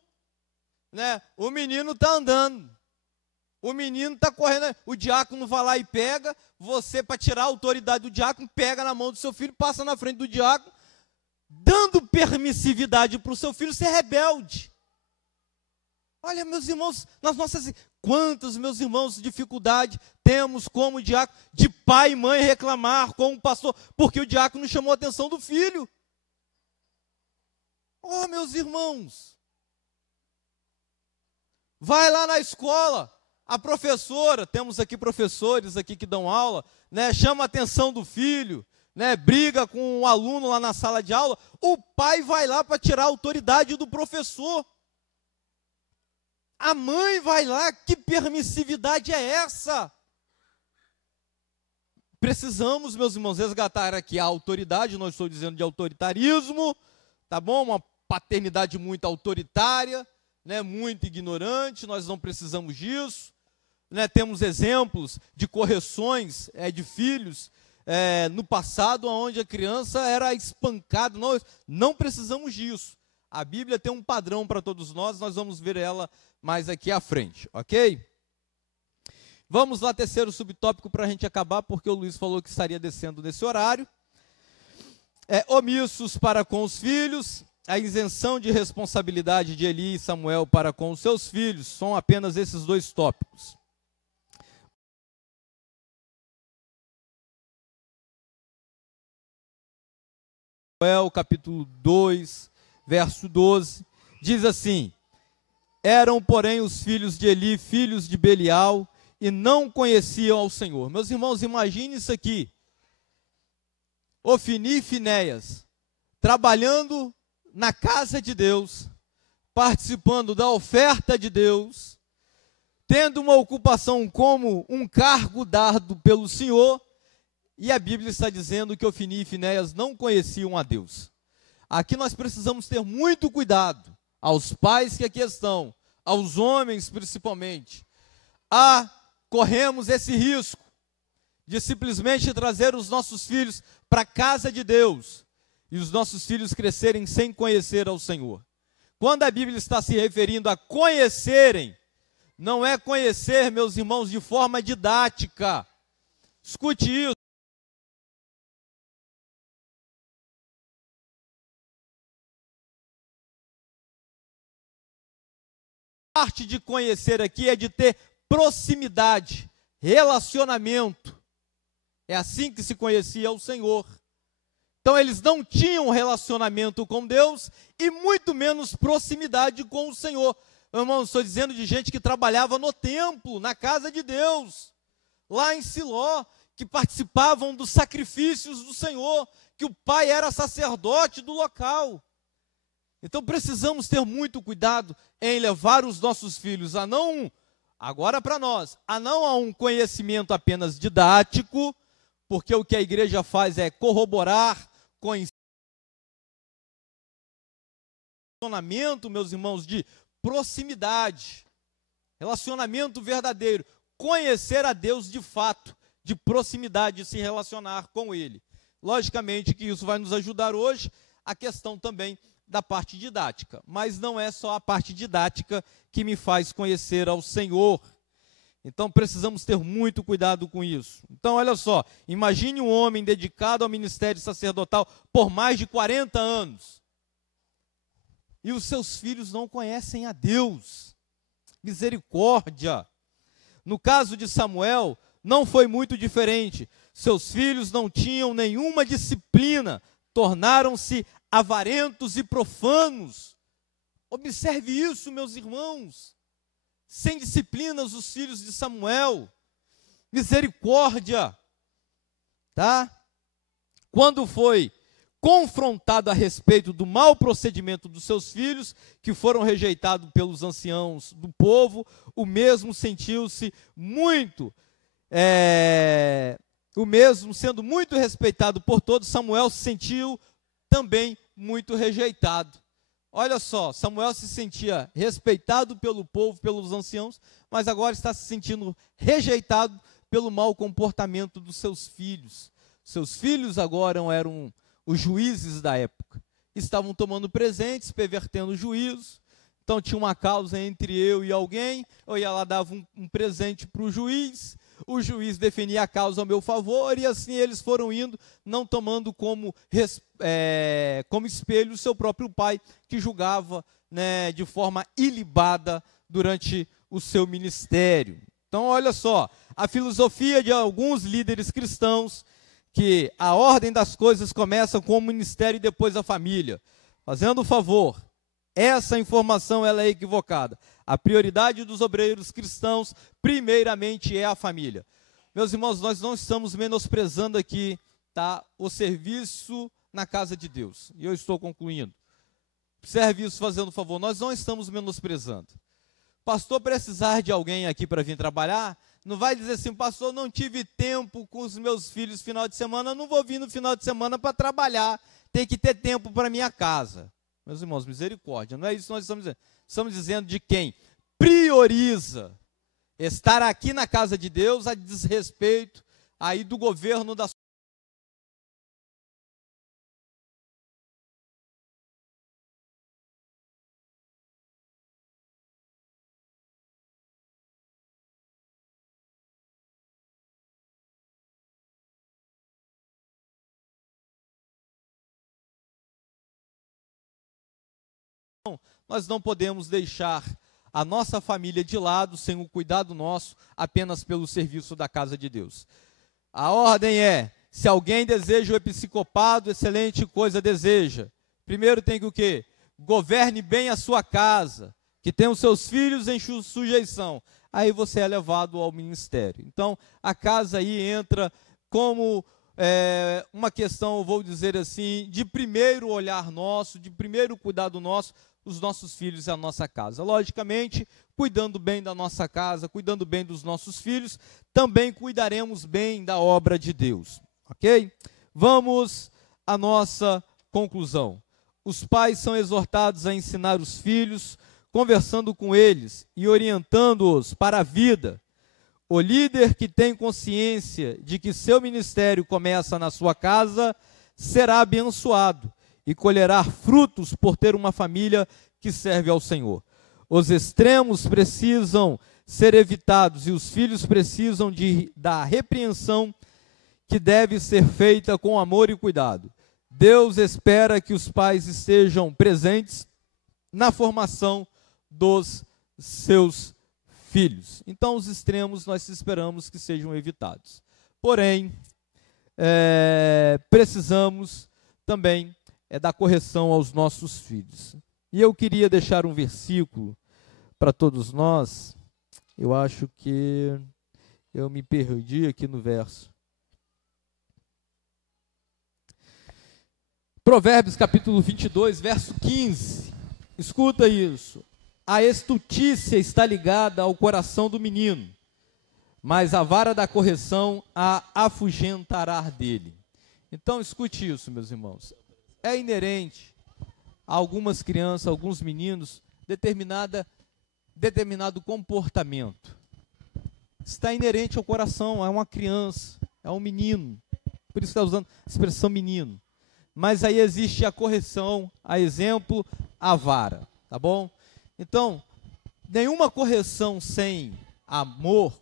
Né? O menino está andando. O menino está correndo, o diácono vai lá e pega, você, para tirar a autoridade do diácono, pega na mão do seu filho, passa na frente do diácono, dando permissividade para o seu filho ser rebelde. Olha, meus irmãos, nas nossas... Quantos, meus irmãos, dificuldade temos como diácono, de pai e mãe reclamar com o pastor, porque o diácono chamou a atenção do filho. Oh, meus irmãos, vai lá na escola, a professora, temos aqui professores aqui que dão aula, né, chama a atenção do filho, né, briga com um aluno lá na sala de aula, o pai vai lá para tirar a autoridade do professor. A mãe vai lá, que permissividade é essa? Precisamos, meus irmãos, resgatar aqui a autoridade, não estou dizendo de autoritarismo, tá bom? Uma paternidade muito autoritária, né, muito ignorante, nós não precisamos disso. Né, temos exemplos de correções de filhos no passado, onde a criança era espancada. Não precisamos disso. A Bíblia tem um padrão para todos nós vamos ver ela mais aqui à frente, ok? Vamos lá, terceiro subtópico para a gente acabar, porque o Luiz falou que estaria descendo nesse horário. Omissos para com os filhos, a isenção de responsabilidade de Eli e Samuel para com os seus filhos, são apenas esses dois tópicos. Samuel, capítulo 2, verso 12, diz assim: eram, porém, os filhos de Eli, filhos de Belial, e não conheciam ao Senhor. Meus irmãos, imagine isso aqui. Ofni e Finéias, trabalhando na casa de Deus, participando da oferta de Deus, tendo uma ocupação como um cargo dado pelo Senhor, e a Bíblia está dizendo que Ofni e Finéias não conheciam a Deus. Aqui nós precisamos ter muito cuidado, aos pais que aqui estão, aos homens principalmente. Corremos esse risco de simplesmente trazer os nossos filhos para a casa de Deus e os nossos filhos crescerem sem conhecer ao Senhor. Quando a Bíblia está se referindo a conhecerem, não é conhecer, meus irmãos, de forma didática. Escute isso. A parte de conhecer aqui é de ter proximidade, relacionamento. É assim que se conhecia o Senhor. Então eles não tinham relacionamento com Deus e muito menos proximidade com o Senhor. Irmão, estou dizendo de gente que trabalhava no templo, na casa de Deus, lá em Siló, que participavam dos sacrifícios do Senhor, que o pai era sacerdote do local. Então precisamos ter muito cuidado em levar os nossos filhos a não, agora para nós, a não a um conhecimento apenas didático, porque o que a igreja faz é corroborar com relacionamento, meus irmãos, de proximidade, relacionamento verdadeiro, conhecer a Deus de fato, de proximidade, se relacionar com Ele. Logicamente que isso vai nos ajudar hoje, a questão também da parte didática, mas não é só a parte didática que me faz conhecer ao Senhor. Então precisamos ter muito cuidado com isso. Então olha só, imagine um homem dedicado ao ministério sacerdotal por mais de 40 anos, e os seus filhos não conhecem a Deus. Misericórdia! No caso de Samuel, não foi muito diferente. Seus filhos não tinham nenhuma disciplina, tornaram-se avarentos e profanos. Observe isso, meus irmãos. Sem disciplinas, os filhos de Samuel. Misericórdia! Tá? Quando foi confrontado a respeito do mau procedimento dos seus filhos, que foram rejeitados pelos anciãos do povo, o mesmo sentiu-se muito, o mesmo sendo muito respeitado por todos, Samuel se sentiu também muito rejeitado. Olha só, Samuel se sentia respeitado pelo povo, pelos anciãos, mas agora está se sentindo rejeitado pelo mau comportamento dos seus filhos. Seus filhos agora eram os juízes da época, estavam tomando presentes, pervertendo o juízo. Então tinha uma causa entre eu e alguém, eu ia lá, dava um presente para o juiz definia a causa ao meu favor, e assim eles foram indo, não tomando como espelho o seu próprio pai, que julgava, né, de forma ilibada durante o seu ministério. Então olha só, a filosofia de alguns líderes cristãos, que a ordem das coisas começa com o ministério e depois a família. Fazendo o favor, essa informação ela é equivocada. A prioridade dos obreiros cristãos, primeiramente, é a família. Meus irmãos, nós não estamos menosprezando aqui, tá, o serviço na casa de Deus. E eu estou concluindo. Observe isso, fazendo o favor, nós não estamos menosprezando. Pastor, precisar de alguém aqui para vir trabalhar, não vai dizer assim, pastor, não tive tempo com os meus filhos no final de semana, eu não vou vir no final de semana para trabalhar, tem que ter tempo para minha casa. Meus irmãos, misericórdia, não é isso que nós estamos dizendo. Estamos dizendo de quem prioriza estar aqui na casa de Deus a desrespeito aí do governo da nós não podemos deixar a nossa família de lado, sem o cuidado nosso, apenas pelo serviço da casa de Deus. A ordem é, se alguém deseja o episcopado, excelente coisa deseja. Primeiro tem que o quê? Governe bem a sua casa, que tenha os seus filhos em sujeição. Aí você é levado ao ministério. Então, a casa aí entra como uma questão, vou dizer assim, de primeiro olhar nosso, de primeiro cuidado nosso, os nossos filhos e a nossa casa. Logicamente, cuidando bem da nossa casa, cuidando bem dos nossos filhos, também cuidaremos bem da obra de Deus. Ok? Vamos à nossa conclusão. Os pais são exortados a ensinar os filhos, conversando com eles e orientando-os para a vida. O líder que tem consciência de que seu ministério começa na sua casa, será abençoado e colherá frutos por ter uma família que serve ao Senhor. Os extremos precisam ser evitados e os filhos precisam da repreensão que deve ser feita com amor e cuidado. Deus espera que os pais estejam presentes na formação dos seus filhos. Então, os extremos nós esperamos que sejam evitados. Porém, precisamos também da correção aos nossos filhos. E eu queria deixar um versículo para todos nós. Eu acho que eu me perdi aqui no verso. Provérbios capítulo 22, verso 15. Escuta isso. A estultícia está ligada ao coração do menino, mas a vara da correção a afugentará dele. Então, escute isso, meus irmãos. É inerente a algumas crianças, a alguns meninos, determinado comportamento. Está inerente ao coração, é uma criança, é um menino. Por isso está usando a expressão menino. Mas aí existe a correção, a exemplo, a vara, tá bom? Então, nenhuma correção sem amor,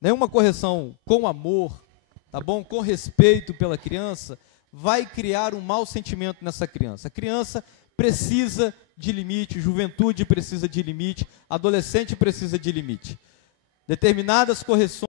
nenhuma correção com amor, tá bom? Com respeito pela criança, vai criar um mau sentimento nessa criança. A criança precisa de limite, juventude precisa de limite, adolescente precisa de limite. Determinadas correções